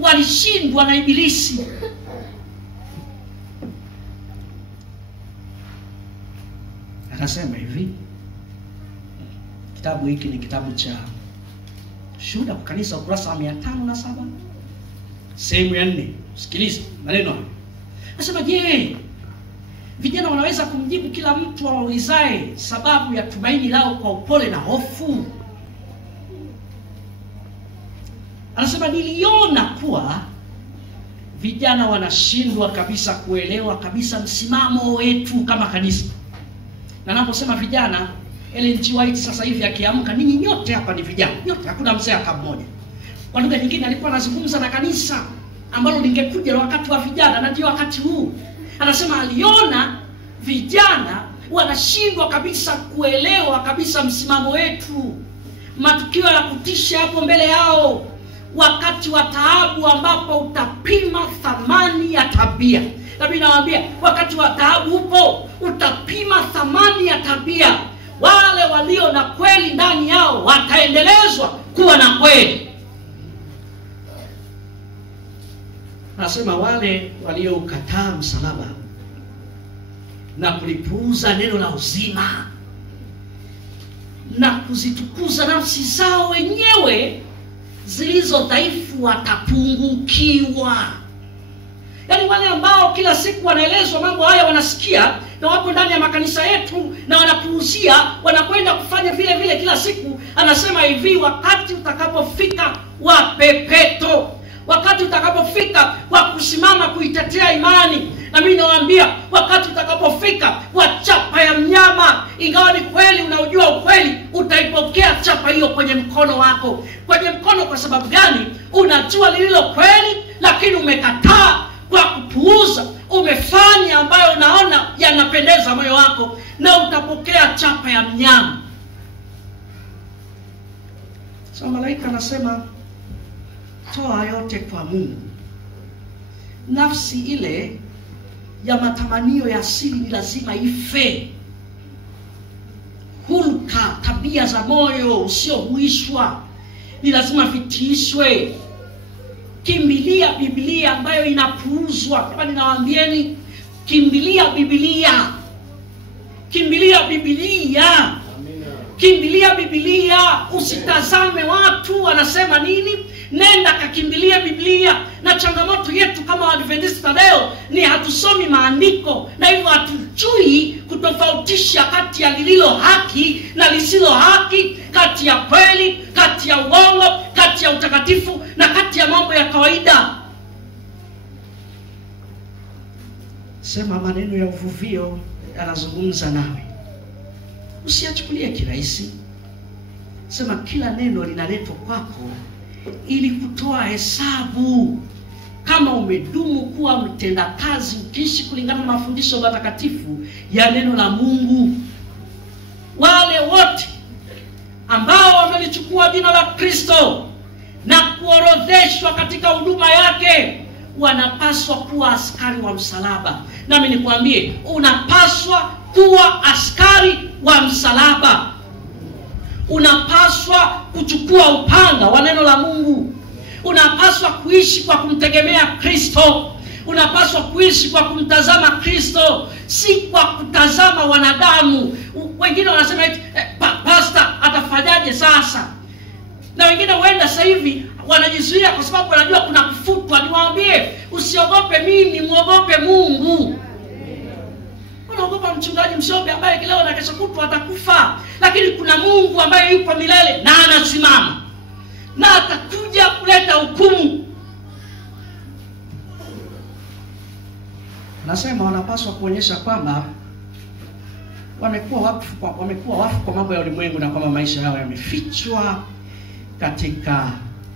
walishindwa na ibilisi. Akasema hivi, kitabu hiki ni kitabu cha Shuhuda kwa Kanisa, ukurasa wa 507, sehemu ya 4. Sikiliza maneno haya. Anasema, je, vijana wanaweza kumjibu kila mtu awaulizaye sababu ya tumaini lao kwa upole na hofu? Anasema, niliona kuwa vijana wanashindwa kabisa kuelewa kabisa msimamo wetu kama kanisa. Na naposema vijana, Ellen G. White sasa hivi akiamka, ninyi nyote hapa ni vijana, nyote, hakuna mzee hata mmoja. Kwa lugha nyingine alikuwa anazungumza na kanisa ambalo lingekuja wakati wa vijana, na ndio wakati huu. Anasema aliona vijana wanashindwa kabisa kuelewa kabisa msimamo wetu. Matukio ya kutisha hapo mbele yao, wakati wa taabu ambapo utapima thamani ya tabia. Na mimi nawaambia, wakati wa taabu upo, utapima thamani ya tabia. Wale walio na kweli ndani yao wataendelezwa kuwa na kweli. Nasema wale walioukataa msalaba na kulipuuza neno la uzima na kuzitukuza nafsi zao wenyewe zilizo dhaifu watapungukiwa. Yaani wale ambao kila siku wanaelezwa mambo haya, wanasikia na wapo ndani ya makanisa yetu na wanapuuzia, wanakwenda kufanya vile vile kila siku. Anasema hivi, wakati utakapofika wa pepeto, wakati utakapofika wa kusimama kuitetea imani, na mimi nawaambia wakati utakapofika wa chapa ya mnyama, ingawa ni kweli unaujua ukweli, utaipokea chapa hiyo kwenye mkono wako. Kwenye mkono kwa sababu gani? Unajua lililo kweli, lakini umekataa kwa kupuuza. Umefanya ambayo unaona yanapendeza moyo wako, na utapokea chapa ya mnyama. So malaika anasema, toa yote kwa Mungu. Nafsi ile ya matamanio ya asili ni lazima ife. Hulka, tabia za moyo usiohuishwa ni lazima vitiishwe. Kimbilia Biblia ambayo inapuuzwa. Kama ninawaambieni, kimbilia Biblia. Kimbilia Biblia. Kimbilia Biblia. Usitazame watu wanasema nini, nenda kakimbilia Biblia. Na changamoto yetu kama Waadventista leo ni hatusomi maandiko, na hivyo hatujui kutofautisha kati ya lililo haki na lisilo haki, kati ya kweli, kati ya uongo, kati ya utakatifu na kati ya mambo ya kawaida. Sema maneno ya uvuvio yanazungumza nawe, usiyachukulie kirahisi. Sema kila neno linaletwa kwako ili kutoa hesabu. Kama umedumu kuwa mtendakazi ukiishi kulingana na mafundisho matakatifu ya neno la Mungu. Wale wote ambao wamelichukua jina la Kristo na kuorodheshwa katika huduma yake wanapaswa kuwa askari wa msalaba. Nami nikwambie, unapaswa kuwa askari wa msalaba. Unapaswa kuchukua upanga wa neno la Mungu. Unapaswa kuishi kwa kumtegemea Kristo. Unapaswa kuishi kwa kumtazama Kristo, si kwa kutazama wanadamu. Wengine wanasema pastor atafanyaje sasa? Na wengine huenda sasa hivi wanajizuia kwa sababu wanajua kuna kufutwa. Niwaambie, usiogope mimi, muogope Mungu. Unaogopa mchungaji mshobe ambaye leo na kesho kutwa atakufa, lakini kuna Mungu ambaye yupo milele na anasimama. na atakuja kuleta hukumu. Nasema wanapaswa kuonyesha kwamba wamekuwa wafu kwa mambo ya ulimwengu na kwamba maisha yao yamefichwa katika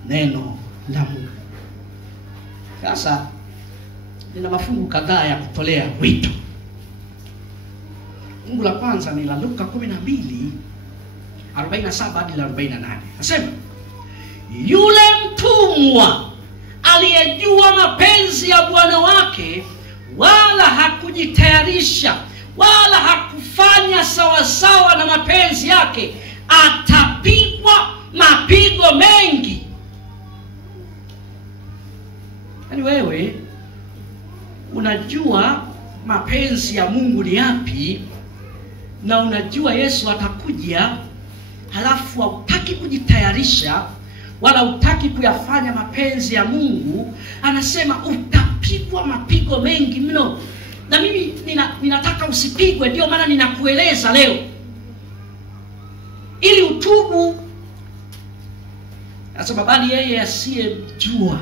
neno la Mungu. Sasa nina mafungu kadhaa ya kutolea wito. Fungu la kwanza ni la Luka 12:47 hadi 48. Nasema, yule mtumwa aliyejua mapenzi ya bwana wake wala hakujitayarisha wala hakufanya sawa sawa na mapenzi yake atapigwa mapigo mengi. Yaani wewe unajua mapenzi ya Mungu ni yapi, na unajua Yesu atakuja, halafu hutaki kujitayarisha wala hutaki kuyafanya mapenzi ya Mungu. Anasema utapigwa mapigo mengi mno. Na mimi ninataka usipigwe, ndio maana ninakueleza leo ili utubu. Sasa bali yeye asiyemjua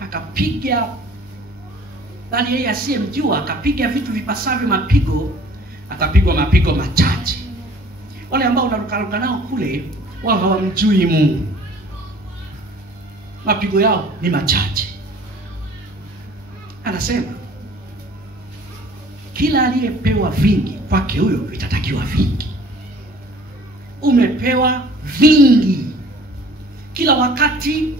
akapiga, bali yeye asiyemjua akapiga vitu vipasavyo mapigo, atapigwa mapigo machache. Wale ambao unarukaruka nao kule, wao hawamjui Mungu, mapigo yao ni machache. Anasema kila aliyepewa vingi kwake huyo vitatakiwa vingi. Umepewa vingi. Kila wakati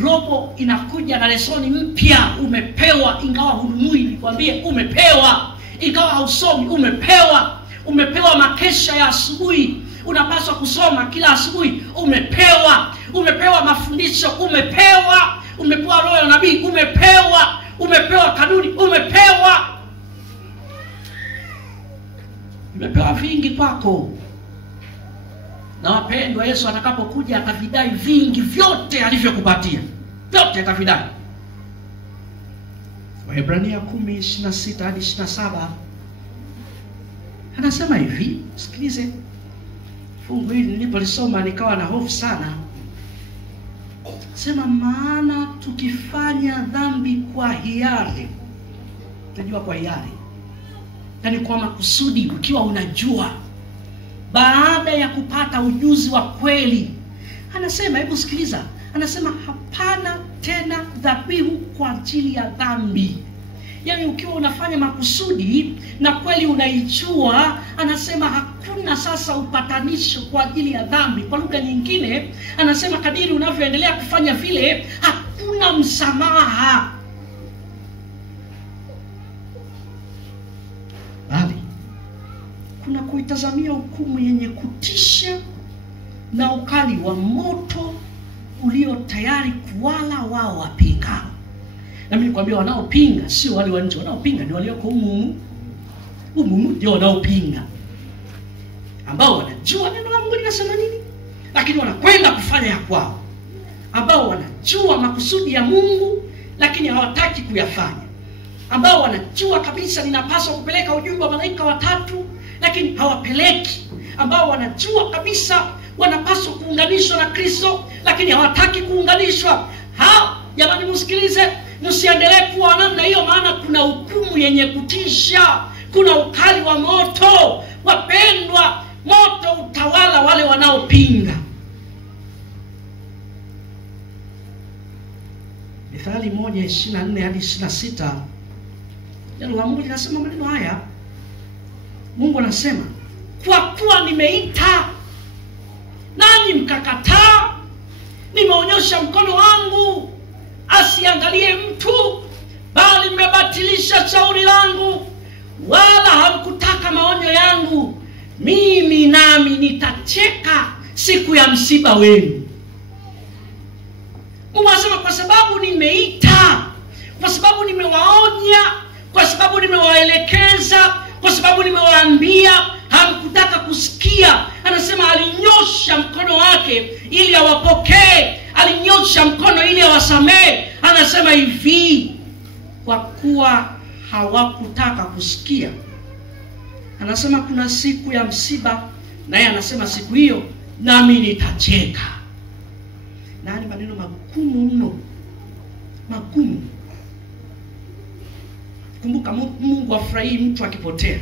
robo inakuja na lesoni mpya, umepewa. Ingawa hununui, nikwambie umepewa. Ingawa hausomi, umepewa. Umepewa makesha ya asubuhi, unapaswa kusoma kila asubuhi, umepewa. Umepewa mafundisho, umepewa. Umepewa roho ya nabii, umepewa. Umepewa kanuni, umepewa. Umepewa vingi kwako. Na wapendwa, Yesu atakapokuja atavidai vingi vyote alivyokupatia. Vyote atavidai. Waebrania 10:26 hadi 27 anasema hivi, sikilize. Fungu hili nilipolisoma nikawa na hofu sana. Sema, maana tukifanya dhambi kwa hiari. Unajua kwa hiari, yaani kwa makusudi, ukiwa unajua, baada ya kupata ujuzi wa kweli. Anasema, hebu sikiliza, anasema hapana tena dhabihu kwa ajili ya dhambi. Yaani ukiwa unafanya makusudi na kweli unaijua, anasema hakuna sasa upatanisho kwa ajili ya dhambi. Kwa lugha nyingine, anasema kadiri unavyoendelea kufanya vile, hakuna msamaha. Bali kuna kuitazamia hukumu yenye kutisha na ukali wa moto ulio tayari kuwala wao wapingao. Na mimi nikwambia, wanaopinga sio wale wa nje, wanaopinga ni walioko humu. Humu ndio wanaopinga, ambao wanajua neno la Mungu linasema nini, lakini wanakwenda kufanya ya kwao. Ambao wanajua makusudi ya Mungu lakini hawataki kuyafanya. Ambao wanajua kabisa ninapaswa kupeleka ujumbe wa malaika watatu lakini hawapeleki. Ambao wanajua kabisa wanapaswa kuunganishwa na Kristo lakini hawataki kuunganishwa. Jamani, msikilize, msiendelee kuwa namna hiyo, maana kuna hukumu yenye kutisha, kuna ukali wa moto. Wapendwa, moto utawala wale wanaopinga. Mithali 1:24 hadi 26, neno la Mungu linasema maneno haya. Mungu anasema, kwa kuwa nimeita nanyi mkakataa, nimeonyesha mkono wangu asiangalie mtu, bali mmebatilisha shauri langu, wala hamkutaka maonyo yangu. Mimi nami nitacheka siku ya msiba wenu. Mungu anasema, kwa sababu nimeita, kwa sababu nimewaonya, kwa sababu nimewaelekeza, kwa sababu nimewaambia, hamkutaka kusikia. Anasema alinyosha mkono wake ili awapokee, alinyosha mkono ili awasamehe. Anasema hivi, kwa kuwa hawakutaka kusikia. Anasema kuna siku ya msiba, naye anasema siku hiyo nami nitacheka. Na ni maneno magumu mno, magumu. Kumbuka Mungu afurahi mtu akipotea.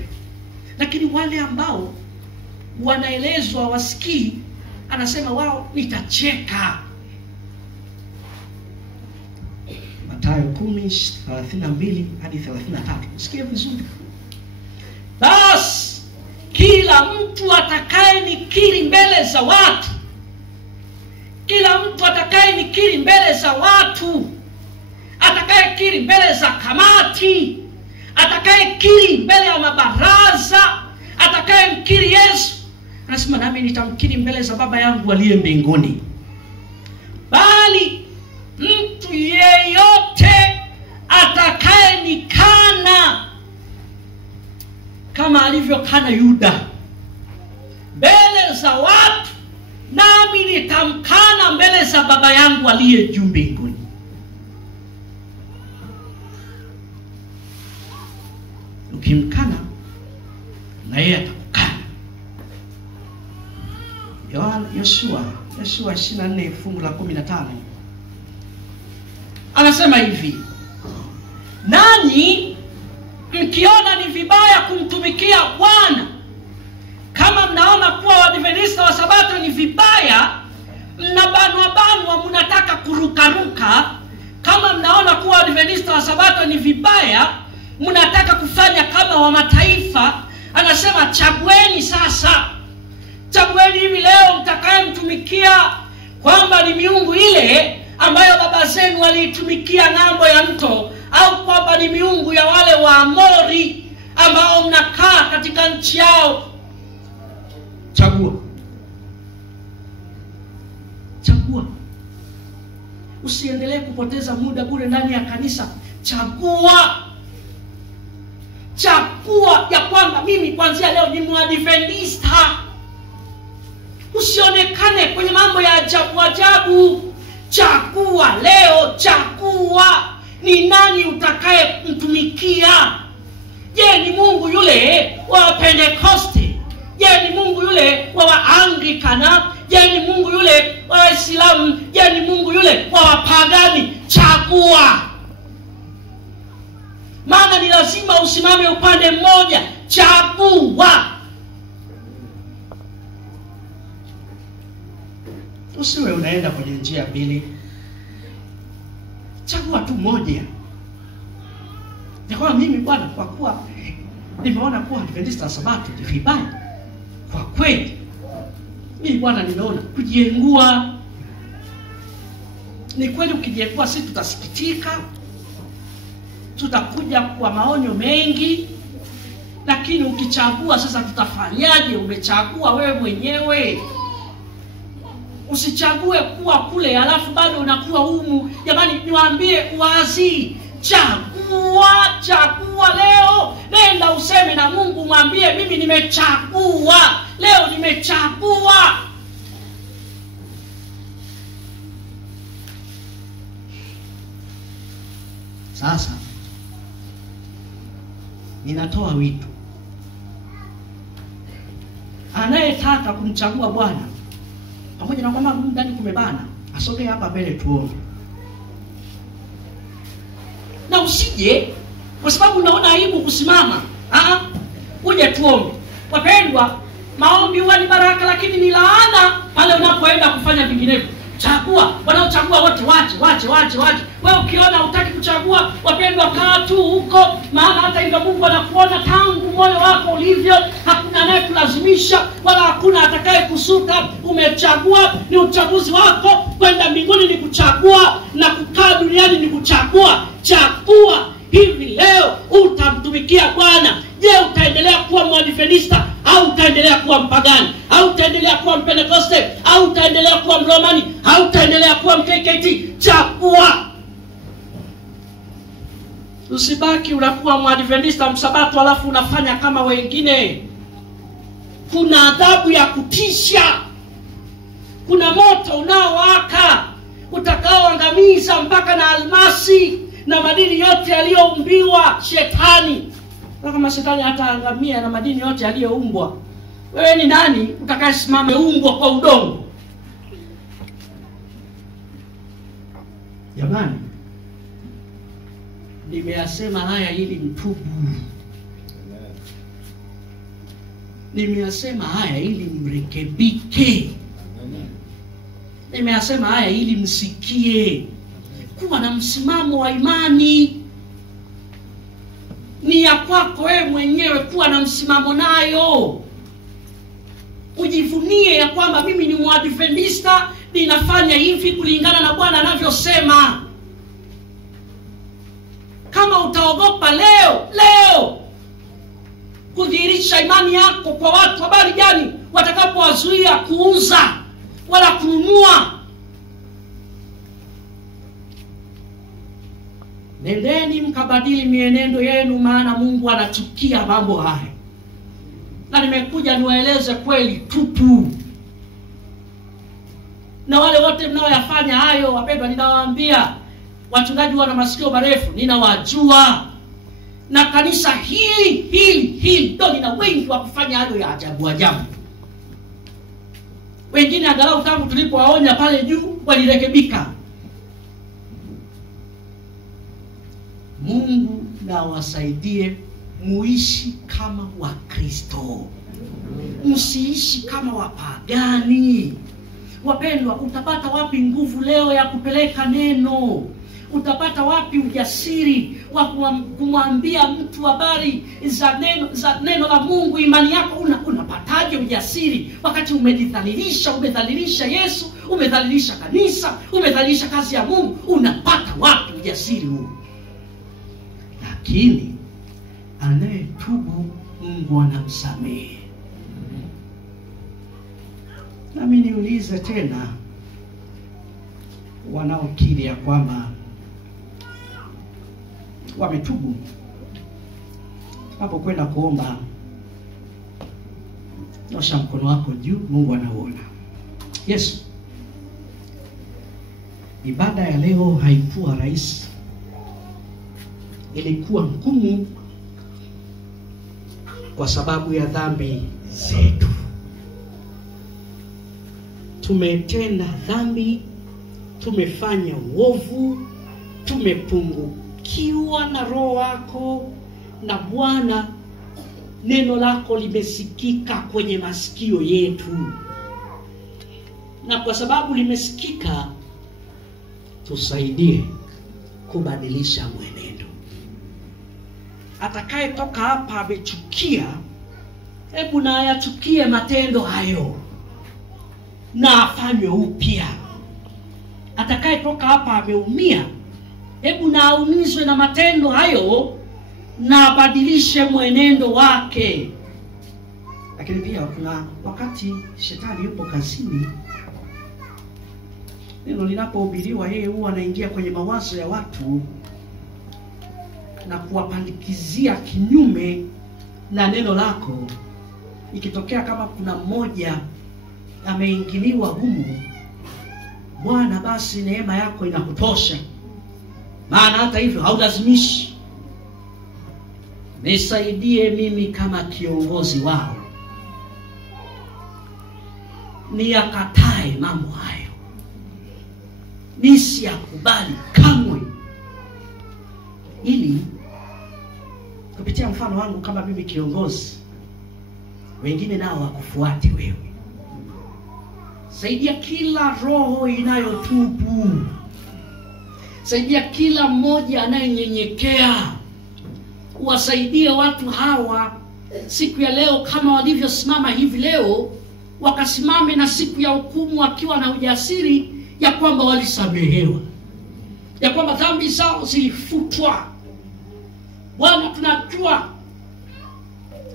Lakini wale ambao wanaelezwa wasikii, anasema wao nitacheka. Mathayo 10:32 hadi 33. Usikie vizuri. Basi kila mtu atakaye nikiri mbele za watu, kila mtu atakaye nikiri mbele za watu, atakaye kiri mbele za kamati, atakaye kiri mbele ya mabaraza, atakaye mkiri Yesu, anasema nami nitamkiri mbele za Baba yangu aliye mbinguni. Bali mtu yeyote atakaye nikana kama alivyokana Yuda mbele za watu, nami nitamkana mbele za Baba yangu aliye juu mbinguni. Ukimkana na yeye atakukana. Yoshua 24 fungu la 15 anasema hivi: nanyi mkiona ni vibaya kumtumikia Bwana, kama mnaona kuwa Waadventista wa Sabato ni vibaya, mnabanwa, mnataka kurukaruka, kama mnaona kuwa Waadventista wa Sabato ni vibaya, mnataka kufanya kama wa mataifa, anasema chagueni sasa. Chagueni hivi leo mtakaye mtumikia, kwamba ni miungu ile ambayo baba zenu waliitumikia ng'ambo ya mto, au kwamba ni miungu ya wale wa Amori ambao mnakaa katika nchi yao. Chagua. Chagua. Usiendelee kupoteza muda bure ndani ya kanisa. Chagua. Chagua ya kwamba mimi kuanzia leo ni Mwadventista. Usionekane kwenye mambo ya ajabu ajabu. Chagua leo, chagua ni nani utakaye mtumikia. Je, ni Mungu yule wa Pentecoste? Je, ni Mungu yule wa Anglikana? Je, ni Mungu yule wa Waislamu? Je, ni Mungu yule wa wapagani? Chagua. Maana ni lazima usimame upande mmoja. Chagua. Usiwe unaenda kwenye njia mbili. Chagua tu moja. Kwa mimi Bwana, kwa kuwa nimeona kuwa Adventista wa Sabato ni vibaya, kwa kweli mimi Bwana nimeona kujiengua. Ni kweli ukijiengua sisi tutasikitika, tutakuja kwa maonyo mengi, lakini ukichagua sasa tutafanyaje? Umechagua wewe mwenyewe. Usichague kuwa kule alafu bado unakuwa humu. Jamani, niwaambie wazi, chagua, chagua leo. Nenda useme na Mungu, mwambie mimi nimechagua. Leo nimechagua. Sasa ninatoa wito. Anayetaka kumchagua Bwana, pamoja na kwamba ndani kumebana, asogee hapa mbele tuone. Na usije kwa sababu unaona aibu kusimama. Uje tuombe. Wapendwa, maombi huwa ni baraka, lakini ni laana pale unapoenda kufanya vinginevyo. Chagua. Wanaochagua wote wache. Wewe ukiona hutaki kuchagua, wapendwa, kaa tu huko, maana hata hivyo Mungu anakuona tangu moyo wako ulivyo. Hakuna anayekulazimisha wala hakuna atakaye kusuka. Umechagua, ni uchaguzi wako. Kwenda mbinguni ni kuchagua, na kukaa duniani ni kuchagua. Chagua hivi leo, utamtumikia Bwana. Je, utaendelea kuwa Mwadventista au utaendelea kuwa mpagani? Au utaendelea kuwa Mpentekoste au utaendelea kuwa Mromani au utaendelea kuwa MKKT? Chagua. Usibaki unakuwa Mwadventista Msabato alafu unafanya kama wengine. Kuna adhabu ya kutisha. Kuna moto unaowaka utakaoangamiza mpaka na almasi na madini yote yaliyoumbiwa Shetani. Kama Shetani hataangamia na madini yote yaliyoumbwa, Wewe ni nani utakayesimame umbwa kwa udongo? Jamani, nimeyasema haya ili mtubu. Nimeyasema haya ili mrekebike. Nimeyasema haya ili msikie. Kuwa na msimamo wa imani ni ya kwako wewe mwenyewe, kuwa na msimamo nayo. Ujivunie ya kwamba mimi ni Mwadventista, ninafanya hivi kulingana na Bwana anavyosema. Kama utaogopa leo kudhihirisha imani yako kwa watu, habari gani watakapowazuia kuuza wala kununua? Nendeni mkabadili mienendo yenu, maana Mungu anachukia mambo haya. Na nimekuja niwaeleze kweli tupu. Na wale wote mnaoyafanya hayo, wapendwa, ninawaambia wachungaji wana masikio marefu, ninawajua. Na kanisa hili ndio lina wengi wa kufanya hayo ya ajabu. Wengine angalau tangu tulipowaonya pale juu walirekebika. Mungu na wasaidie muishi kama Wakristo. Msiishi kama wapagani. Wapendwa, utapata wapi nguvu leo ya kupeleka neno? Utapata wapi ujasiri wa kumwambia mtu habari za neno la Mungu? Imani yako unapataje ujasiri wakati umedhalilisha Yesu, umedhalilisha kanisa, umedhalilisha kazi ya Mungu? Unapata wapi ujasiri huu? Lakini anayetubu Mungu anamsamehe. Nami niulize tena, wanaokiri ya kwamba wametubu, hapo kwenda kuomba, nyosha mkono wako juu, Mungu anaona. Yesu, ibada ya leo haikuwa rahisi, ilikuwa ngumu kwa sababu ya dhambi zetu. Tumetenda dhambi, tumefanya uovu, tumepungukiwa na Roho wako. Na Bwana, neno lako limesikika kwenye masikio yetu, na kwa sababu limesikika, tusaidie kubadilisha mwenendo. Atakaye toka hapa amechukia, hebu na ayachukie matendo hayo na afanywe upya. Atakaye toka hapa ameumia, hebu na aumizwe na matendo hayo na abadilishe mwenendo wake. Lakini pia kuna wakati shetani yupo kazini, neno linapohubiriwa yeye huwa anaingia kwenye mawazo ya watu na kuwapandikizia kinyume na neno lako. Ikitokea kama kuna mmoja ameingiliwa humu, Bwana, basi neema yako inakutosha, maana hata hivyo haulazimishi. Nisaidie mimi kama kiongozi wao, niyakatae mambo hayo, nisiyakubali kamwe, ili kupitia mfano wangu kama mimi kiongozi, wengine nao wakufuate wewe. Saidia kila roho inayotubu, saidia kila mmoja anayenyenyekea. Wasaidie watu hawa siku ya leo, kama walivyosimama hivi leo, wakasimame na siku ya hukumu wakiwa na ujasiri ya kwamba walisamehewa, ya kwamba dhambi zao zilifutwa. Bwana, tunajua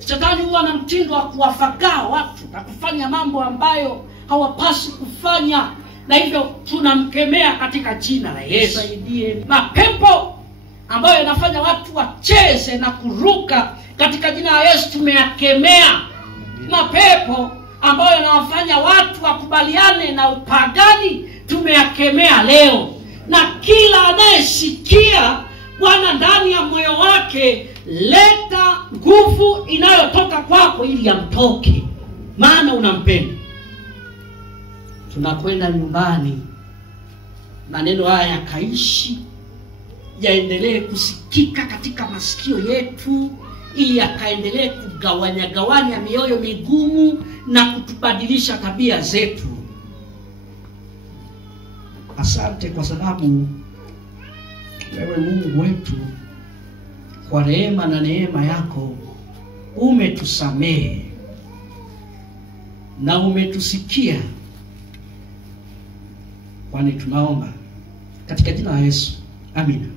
shetani huwa na mtindo wa kuwafagaa watu na kufanya mambo ambayo hawapasi kufanya, na hivyo tunamkemea katika jina la Yesu. Saidie mapepo ambayo yanafanya watu wacheze na kuruka, katika jina la Yesu tumeyakemea. Mapepo ambayo yanawafanya watu wakubaliane na upagani, tumeyakemea leo. Na kila anayesikia, Bwana, ndani ya moyo wake leta nguvu inayotoka kwako ili yamtoke maana unampenda. Tunakwenda nyumbani, maneno haya yakaishi, yaendelee kusikika katika masikio yetu, ili yakaendelee kugawanya mioyo migumu na kutubadilisha tabia zetu. Asante kwa sababu wewe Mungu wetu, kwa rehema na neema yako umetusamehe na umetusikia, kwani tunaomba katika jina la Yesu. Amina.